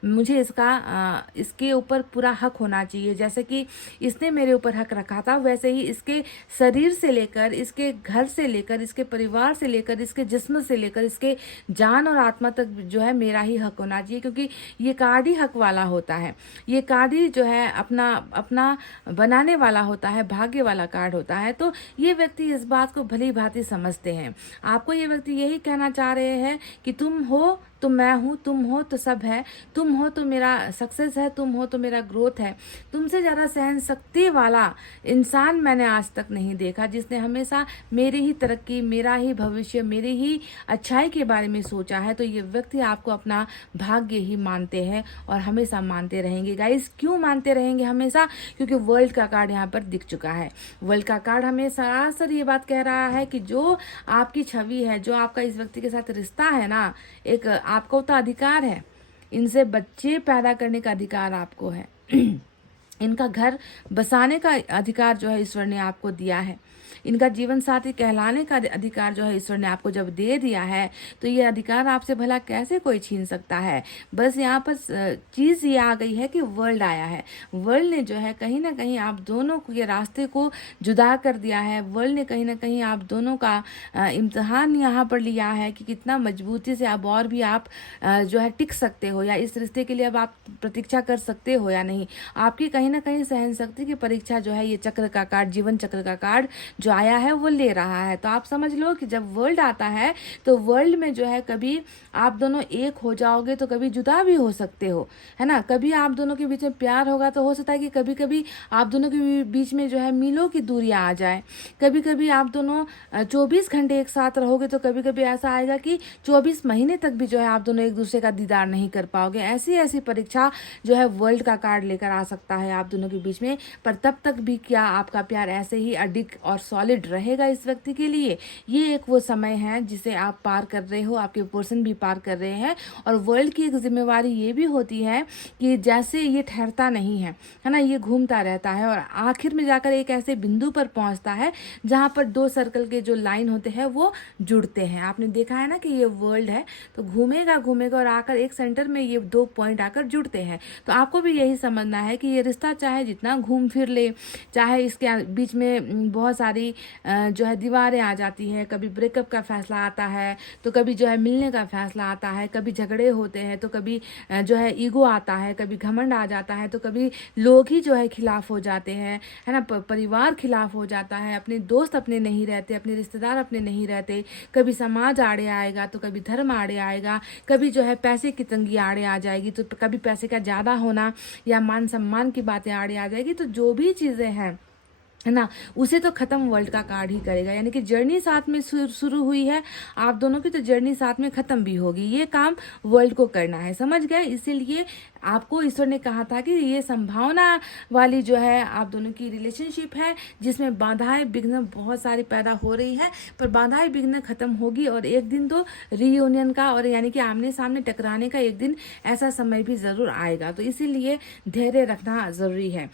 मुझे इसके ऊपर पूरा हक होना चाहिए। जैसे कि इसने मेरे ऊपर हक रखा था, वैसे ही इसके शरीर से लेकर, इसके घर से लेकर, इसके परिवार से लेकर, इसके जिस्म से लेकर, इसके जान और आत्मा तक जो है मेरा ही हक होना चाहिए, क्योंकि ये कार्ड ही हक वाला होता है। ये कार्ड ही जो है अपना बनाने वाला होता है, भाग्य वाला कार्ड होता है। तो ये व्यक्ति इस बात को भली भांति समझते हैं। आपको ये व्यक्ति यही कहना चाह रहे हैं कि तुम हो तो मैं हूँ, तुम हो तो सब है, तुम हो तो मेरा सक्सेस है, तुम हो तो मेरा ग्रोथ है। तुमसे ज़्यादा सहन शक्ति वाला इंसान मैंने आज तक नहीं देखा, जिसने हमेशा मेरी ही तरक्की, मेरा ही भविष्य, मेरी ही अच्छाई के बारे में सोचा है। तो ये व्यक्ति आपको अपना भाग्य ही मानते हैं और हमेशा मानते रहेंगे। गाइस, क्यों मानते रहेंगे हमेशा? क्योंकि वर्ल्ड का कार्ड यहाँ पर दिख चुका है। वर्ल्ड का कार्ड हमें सरासर ये बात कह रहा है कि जो आपकी छवि है, जो आपका इस व्यक्ति के साथ रिश्ता है ना, एक आपको तो अधिकार है, इनसे बच्चे पैदा करने का अधिकार आपको है, इनका घर बसाने का अधिकार जो है ईश्वर ने आपको दिया है, इनका जीवन साथी कहलाने का अधिकार जो है ईश्वर ने आपको जब दे दिया है, तो ये अधिकार आपसे भला कैसे कोई छीन सकता है। बस यहाँ पर चीज़ ये आ गई है कि वर्ल्ड आया है। वर्ल्ड ने जो है कहीं ना कहीं आप दोनों के रास्ते को जुदा कर दिया है। वर्ल्ड ने कहीं ना कहीं आप दोनों का इम्तिहान यहाँ पर लिया है कि कितना मजबूती से अब और भी आप जो है टिक सकते हो, या इस रिश्ते के लिए अब आप प्रतीक्षा कर सकते हो या नहीं। आपकी कहीं ना कहीं सहन शक्ति की परीक्षा जो है ये चक्र का कार्ड, जीवन चक्र का कार्ड जो आया है वो ले रहा है। तो आप समझ लो कि जब वर्ल्ड आता है तो वर्ल्ड में जो है कभी आप दोनों एक हो जाओगे तो कभी जुदा भी हो सकते हो, है ना। कभी आप दोनों के बीच में प्यार होगा तो हो सकता है कि कभी कभी आप दोनों के बीच में जो है मीलों की दूरियां आ जाए। कभी कभी आप दोनों 24 घंटे एक साथ रहोगे तो कभी कभी ऐसा आएगा कि 24 महीने तक भी जो है आप दोनों एक दूसरे का दीदार नहीं कर पाओगे। ऐसी परीक्षा जो है वर्ल्ड का कार्ड लेकर आ सकता है आप दोनों के बीच में। पर तब तक भी क्या आपका प्यार ऐसे ही अडिग और सॉलिड रहेगा इस व्यक्ति के लिए। ये एक वो समय है जिसे आप पार कर रहे हो, आपके पर्सन भी पार कर रहे हैं। और वर्ल्ड की एक जिम्मेवारी ये भी होती है कि जैसे ये ठहरता नहीं है ना, ये घूमता रहता है और आखिर में जाकर एक ऐसे बिंदु पर पहुंचता है जहाँ पर दो सर्कल के जो लाइन होते हैं वो जुड़ते हैं। आपने देखा है ना कि ये वर्ल्ड है तो घूमेगा घूमेगा और आकर एक सेंटर में ये दो पॉइंट आकर जुड़ते हैं। तो आपको भी यही समझना है कि ये रिश्ता चाहे जितना घूम फिर ले, चाहे इसके बीच में बहुत सारी जो है दीवारें आ जाती हैं, कभी ब्रेकअप का फैसला आता है तो कभी जो है मिलने का फैसला आता है, कभी झगड़े होते हैं तो कभी जो है ईगो आता है, कभी घमंड आ जाता है तो कभी लोग ही जो है खिलाफ हो जाते हैं, है ना, परिवार खिलाफ हो जाता है, अपने दोस्त अपने नहीं रहते, अपने रिश्तेदार अपने नहीं रहते, कभी समाज आड़े आएगा तो कभी धर्म आड़े आएगा, कभी जो है पैसे की तंगी आड़े आ जाएगी तो कभी पैसे का ज़्यादा होना या मान सम्मान की बातें आड़े आ जाएगी। तो जो भी चीज़ें हैं है ना, उसे तो ख़त्म वर्ल्ड का कार्ड ही करेगा। यानी कि जर्नी साथ में शुरू हुई है आप दोनों की, तो जर्नी साथ में ख़त्म भी होगी। ये काम वर्ल्ड को करना है, समझ गए। इसीलिए आपको ईश्वर ने कहा था कि ये संभावना वाली जो है आप दोनों की रिलेशनशिप है जिसमें बाधाएं विघ्न बहुत सारी पैदा हो रही है, पर बाधाएं विघ्न ख़त्म होगी और एक दिन तो रीयूनियन का और यानी कि आमने सामने टकराने का एक दिन ऐसा समय भी ज़रूर आएगा। तो इसीलिए धैर्य रखना ज़रूरी है।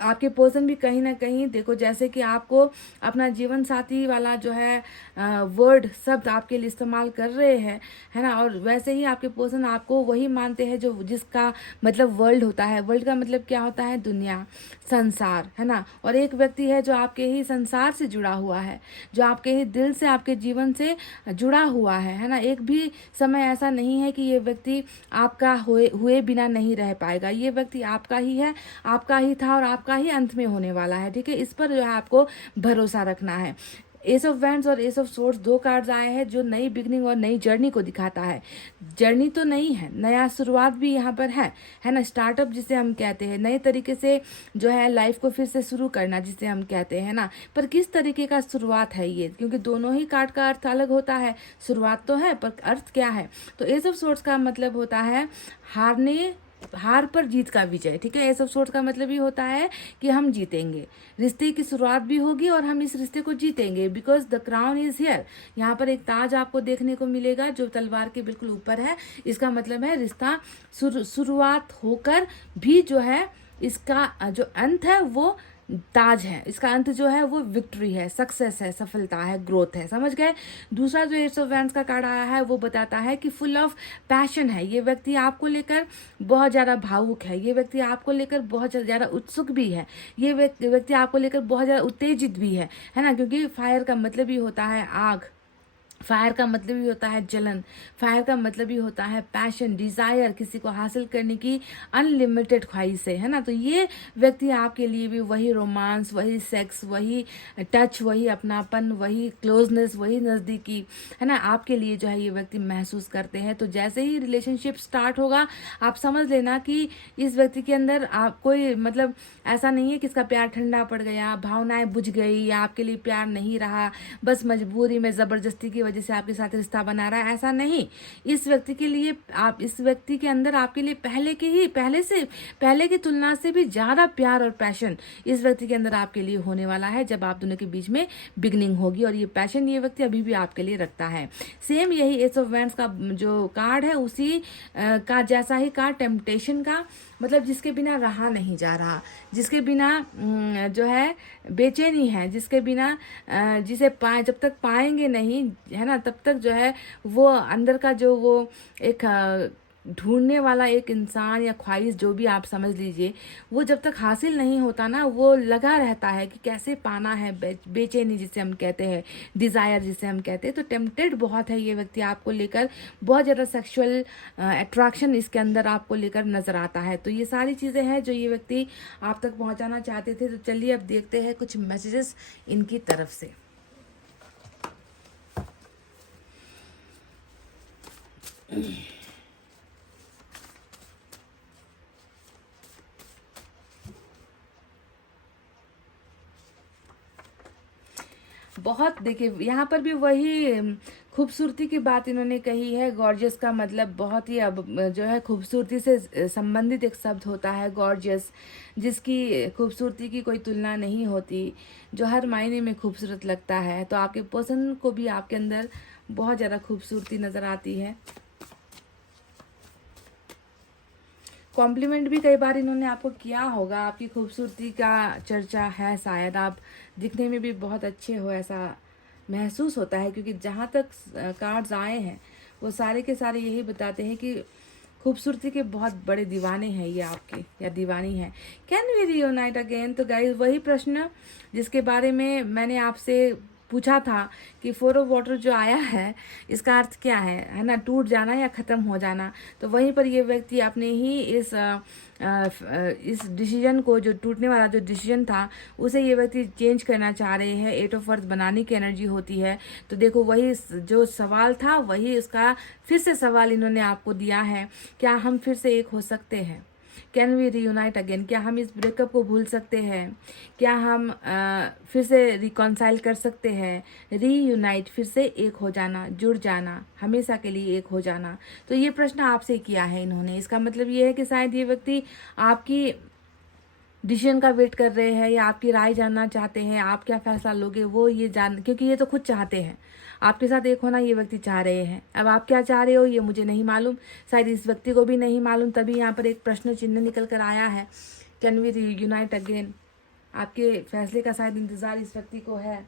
आपके पर्सन भी कहीं ना कहीं देखो, जैसे कि आपको अपना जीवन साथी वाला जो है वर्ड शब्द आपके लिए इस्तेमाल कर रहे हैं, है ना, और वैसे ही आपके पर्सन आपको वही मानते हैं जो जिसका मतलब वर्ल्ड होता है। वर्ल्ड का मतलब क्या होता है? दुनिया, संसार, है ना। और एक व्यक्ति है जो आपके ही संसार से जुड़ा हुआ है, जो आपके ही दिल से, आपके जीवन से जुड़ा हुआ है ना। एक भी समय ऐसा नहीं है कि ये व्यक्ति आपका हुए बिना नहीं रह पाएगा। ये व्यक्ति आपका ही है, आपका ही था और आपका ही अंत में होने वाला है, ठीक है। इस पर जो है आपको भरोसा रखना है। एस ऑफ वैंड्स और एस ऑफ सोर्ड्स दो कार्ड्स आए हैं जो नई बिगनिंग और नई जर्नी को दिखाता है। जर्नी तो नई है, नया शुरुआत भी यहाँ पर है ना, स्टार्टअप जिसे हम कहते हैं, नए तरीके से जो है लाइफ को फिर से शुरू करना जिसे हम कहते हैं ना। पर किस तरीके का शुरुआत है ये, क्योंकि दोनों ही कार्ड का अर्थ अलग होता है। शुरुआत तो है पर अर्थ क्या है? तो एस ऑफ सोर्ड्स का मतलब होता है हार पर जीत का विजय, ठीक है। एस ऑफ सोर्ड्स का मतलब ये होता है कि हम जीतेंगे, रिश्ते की शुरुआत भी होगी और हम इस रिश्ते को जीतेंगे, because the crown is here. यहाँ पर एक ताज आपको देखने को मिलेगा जो तलवार के बिल्कुल ऊपर है। इसका मतलब है रिश्ता शुरुआत होकर भी जो है इसका जो अंत है वो ताज है, इसका अंत जो है वो विक्ट्री है, सक्सेस है, सफलता है, ग्रोथ है, समझ गए। दूसरा जो एस ऑफ वैंड्स का कार्ड आया है वो बताता है कि फुल ऑफ पैशन है। ये व्यक्ति आपको लेकर बहुत ज़्यादा भावुक है, ये व्यक्ति आपको लेकर बहुत ज़्यादा उत्सुक भी है, ये व्यक्ति आपको लेकर बहुत ज़्यादा उत्तेजित भी है ना, क्योंकि फायर का मतलब ही होता है आग, फायर का मतलब ही होता है जलन, फायर का मतलब ही होता है पैशन, डिजायर, किसी को हासिल करने की अनलिमिटेड ख्वाहिश है ना। तो ये व्यक्ति आपके लिए भी वही रोमांस, वही सेक्स, वही टच, वही अपनापन, वही क्लोजनेस, वही नज़दीकी, है ना, आपके लिए जो है ये व्यक्ति महसूस करते हैं। तो जैसे ही रिलेशनशिप स्टार्ट होगा आप समझ लेना कि इस व्यक्ति के अंदर आप कोई मतलब ऐसा नहीं है कि इसका प्यार ठंडा पड़ गया, भावनाएं बुझ गई या आपके लिए प्यार नहीं रहा, बस मजबूरी में ज़बरदस्ती की वजह से आपके साथ रिश्ता बना रहा है, ऐसा नहीं। इस व्यक्ति के लिए इस व्यक्ति के अंदर आपके लिए पहले की तुलना से भी ज़्यादा प्यार और पैशन इस व्यक्ति के अंदर आपके लिए होने वाला है जब आप दोनों के बीच में बिगनिंग होगी। और ये पैशन ये व्यक्ति अभी भी आपके लिए रखता है। सेम यही एस ऑफ वैंड्स का जो कार्ड है उसी का जैसा ही कार्ड टेम्पटेशन का, मतलब जिसके बिना रहा नहीं जा रहा, जिसके बिना जो है बेचैनी है, जिसके बिना जिसे जब तक पाएंगे नहीं, है ना, तब तक जो है वो अंदर का जो वो एक ढूंढने वाला एक इंसान या ख्वाहिश जो भी आप समझ लीजिए, वो जब तक हासिल नहीं होता ना वो लगा रहता है कि कैसे पाना है, बेचैनी जिसे हम कहते हैं, डिज़ायर जिसे हम कहते हैं। तो टेम्पटेड बहुत है ये व्यक्ति आपको लेकर, बहुत ज़्यादा सेक्सुअल अट्रैक्शन इसके अंदर आपको लेकर नज़र आता है। तो ये सारी चीज़ें हैं जो ये व्यक्ति आप तक पहुँचाना चाहते थे। तो चलिए अब देखते हैं कुछ मैसेजेस इनकी तरफ से। बहुत देखिए यहाँ पर भी वही खूबसूरती की बात इन्होंने कही है। गॉर्जियस का मतलब बहुत ही अब जो है खूबसूरती से संबंधित एक शब्द होता है गॉर्जियस, जिसकी खूबसूरती की कोई तुलना नहीं होती, जो हर मायने में खूबसूरत लगता है। तो आपके पर्सन को भी आपके अंदर बहुत ज़्यादा खूबसूरती नज़र आती है। कॉम्प्लीमेंट भी कई बार इन्होंने आपको किया होगा, आपकी खूबसूरती का चर्चा है, शायद आप दिखने में भी बहुत अच्छे हो ऐसा महसूस होता है, क्योंकि जहाँ तक कार्ड्स आए हैं वो सारे के सारे यही बताते हैं कि खूबसूरती के बहुत बड़े दीवाने हैं ये आपके, या दीवानी है। Can we reunite again? तो गाइस वही प्रश्न जिसके बारे में मैंने आपसे पूछा था कि 4 ऑफ वाटर जो आया है इसका अर्थ क्या है ना, टूट जाना या ख़त्म हो जाना। तो वहीं पर ये व्यक्ति अपने ही इस डिसीजन को, जो टूटने वाला जो डिसीजन था, उसे ये व्यक्ति चेंज करना चाह रहे हैं। 8 ऑफ अर्थ बनाने की एनर्जी होती है। तो देखो वही जो सवाल था वही इसका फिर से सवाल इन्होंने आपको दिया है, क्या हम फिर से एक हो सकते हैं? Can we reunite again? क्या हम इस ब्रेकअप को भूल सकते हैं? क्या हम फिर से रिकॉन्साइल कर सकते हैं? रीयूनाइट, फिर से एक हो जाना, जुड़ जाना, हमेशा के लिए एक हो जाना। तो ये प्रश्न आपसे किया है इन्होंने। इसका मतलब ये है कि शायद ये व्यक्ति आपकी डिसीजन का वेट कर रहे हैं, या आपकी राय जानना चाहते हैं, आप क्या फैसला लोगे वो ये जान, क्योंकि ये तो खुद चाहते हैं आपके साथ एक होना, ये व्यक्ति चाह रहे हैं। अब आप क्या चाह रहे हो ये मुझे नहीं मालूम, शायद इस व्यक्ति को भी नहीं मालूम, तभी यहाँ पर एक प्रश्न चिन्ह निकल कर आया है, कैन वी यूनाइट अगेन? आपके फैसले का शायद इंतजार इस व्यक्ति को है।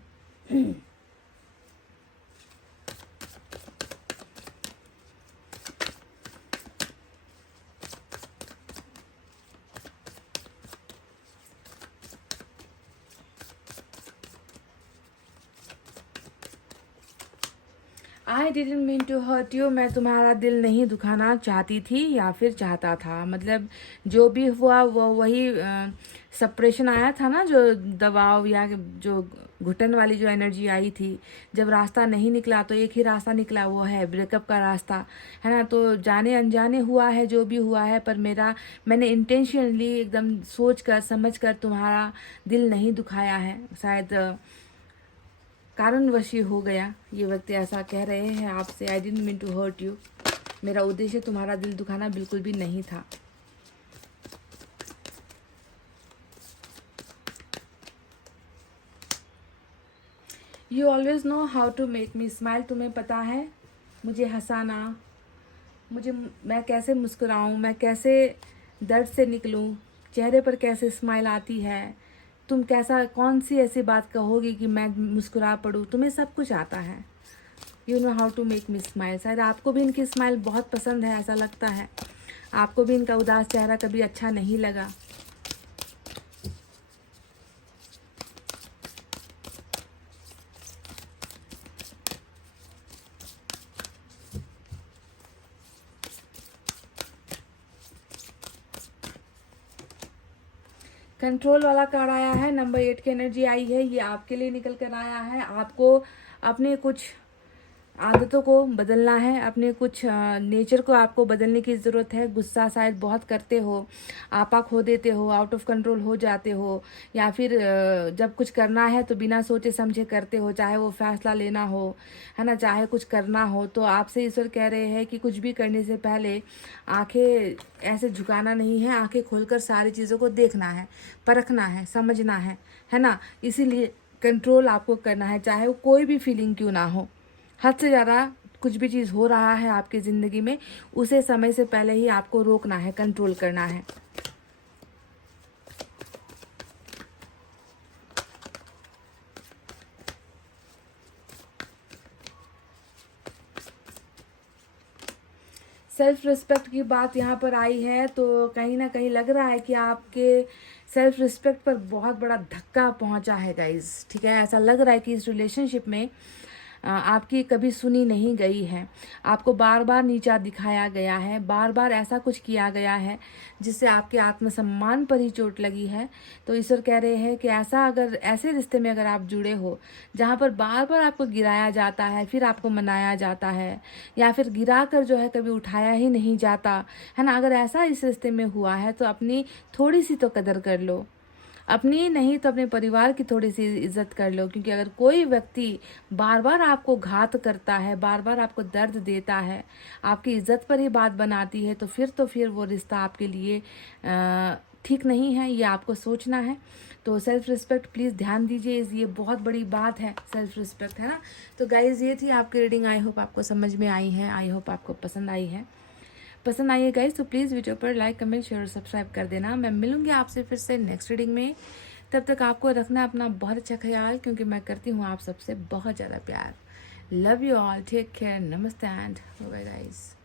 I didn't mean to hurt you, मैं तुम्हारा दिल नहीं दुखाना चाहती थी या फिर चाहता था। मतलब जो भी हुआ वो वही सेपरेशन आया था ना, जो दबाव या जो घुटन वाली जो एनर्जी आई थी, जब रास्ता नहीं निकला तो एक ही रास्ता निकला, वो है ब्रेकअप का रास्ता, है ना। तो जाने अनजाने हुआ है जो भी हुआ है, पर मैंने इंटेंशनली एकदम सोच कर समझ कर तुम्हारा दिल नहीं दुखाया है। शायद कारणवश हो गया, ये व्यक्ति ऐसा कह रहे हैं आपसे। I didn't mean to hurt you, मेरा उद्देश्य तुम्हारा दिल दुखाना बिल्कुल भी नहीं था। You always know how to make me smile, तुम्हें पता है मुझे हंसाना, मैं कैसे मुस्कुराऊं, मैं कैसे दर्द से निकलूं, चेहरे पर कैसे स्माइल आती है, तुम कैसा, कौन सी ऐसी बात कहोगी कि मैं मुस्कुरा पड़ूं, तुम्हें सब कुछ आता है। You know how to make me smile. शायद आपको भी इनकी स्माइल बहुत पसंद है, ऐसा लगता है आपको भी इनका उदास चेहरा कभी अच्छा नहीं लगा। कंट्रोल वाला कार्ड आया है, नंबर 8 की एनर्जी आई है, ये आपके लिए निकल कर आया है। आपको अपने कुछ आदतों को बदलना है, अपने कुछ नेचर को आपको बदलने की ज़रूरत है। गुस्सा शायद बहुत करते हो, आपा खो देते हो, आउट ऑफ कंट्रोल हो जाते हो, या फिर जब कुछ करना है तो बिना सोचे समझे करते हो, चाहे वो फैसला लेना हो, है ना, चाहे कुछ करना हो। तो आपसे ईश्वर कह रहे हैं कि कुछ भी करने से पहले आंखें ऐसे झुकाना नहीं है, आंखें खोलकर सारी चीज़ों को देखना है, परखना है, समझना है ना। इसीलिए कंट्रोल आपको करना है, चाहे वो कोई भी फीलिंग क्यों ना हो। हद से ज़्यादा कुछ भी चीज़ हो रहा है आपकी ज़िंदगी में, उसे समय से पहले ही आपको रोकना है, कंट्रोल करना है। सेल्फ रिस्पेक्ट की बात यहाँ पर आई है, तो कहीं ना कहीं लग रहा है कि आपके सेल्फ रिस्पेक्ट पर बहुत बड़ा धक्का पहुँचा है गाइज, ठीक है। ऐसा लग रहा है कि इस रिलेशनशिप में आपकी कभी सुनी नहीं गई है, आपको बार बार नीचा दिखाया गया है, बार बार ऐसा कुछ किया गया है जिससे आपके आत्मसम्मान पर ही चोट लगी है। तो ईश्वर कह रहे हैं कि ऐसे रिश्ते में अगर आप जुड़े हो जहाँ पर बार बार आपको गिराया जाता है, फिर आपको मनाया जाता है, या फिर गिरा कर जो है कभी उठाया ही नहीं जाता, है ना, अगर ऐसा इस रिश्ते में हुआ है तो अपनी थोड़ी सी तो कदर कर लो, अपनी नहीं तो अपने परिवार की थोड़ी सी इज्जत कर लो, क्योंकि अगर कोई व्यक्ति बार बार आपको घात करता है, बार बार आपको दर्द देता है, आपकी इज्जत पर ही बात बनाती है, तो फिर वो रिश्ता आपके लिए ठीक नहीं है, ये आपको सोचना है। तो सेल्फ रिस्पेक्ट प्लीज़ ध्यान दीजिए, ये बहुत बड़ी बात है, सेल्फ रिस्पेक्ट, है ना। तो गाइज ये थी आपकी रीडिंग, आई होप आपको समझ में आई है, आई होप आपको पसंद आई है। पसंद आई है गाइज तो प्लीज़ वीडियो पर लाइक, कमेंट, शेयर और सब्सक्राइब कर देना। मैं मिलूंगी आपसे फिर से नेक्स्ट रीडिंग में। तब तक आपको रखना अपना बहुत अच्छा ख्याल, क्योंकि मैं करती हूँ आप सबसे बहुत ज़्यादा प्यार। Love you all, take care, नमस्ते एंड बाय गाइज।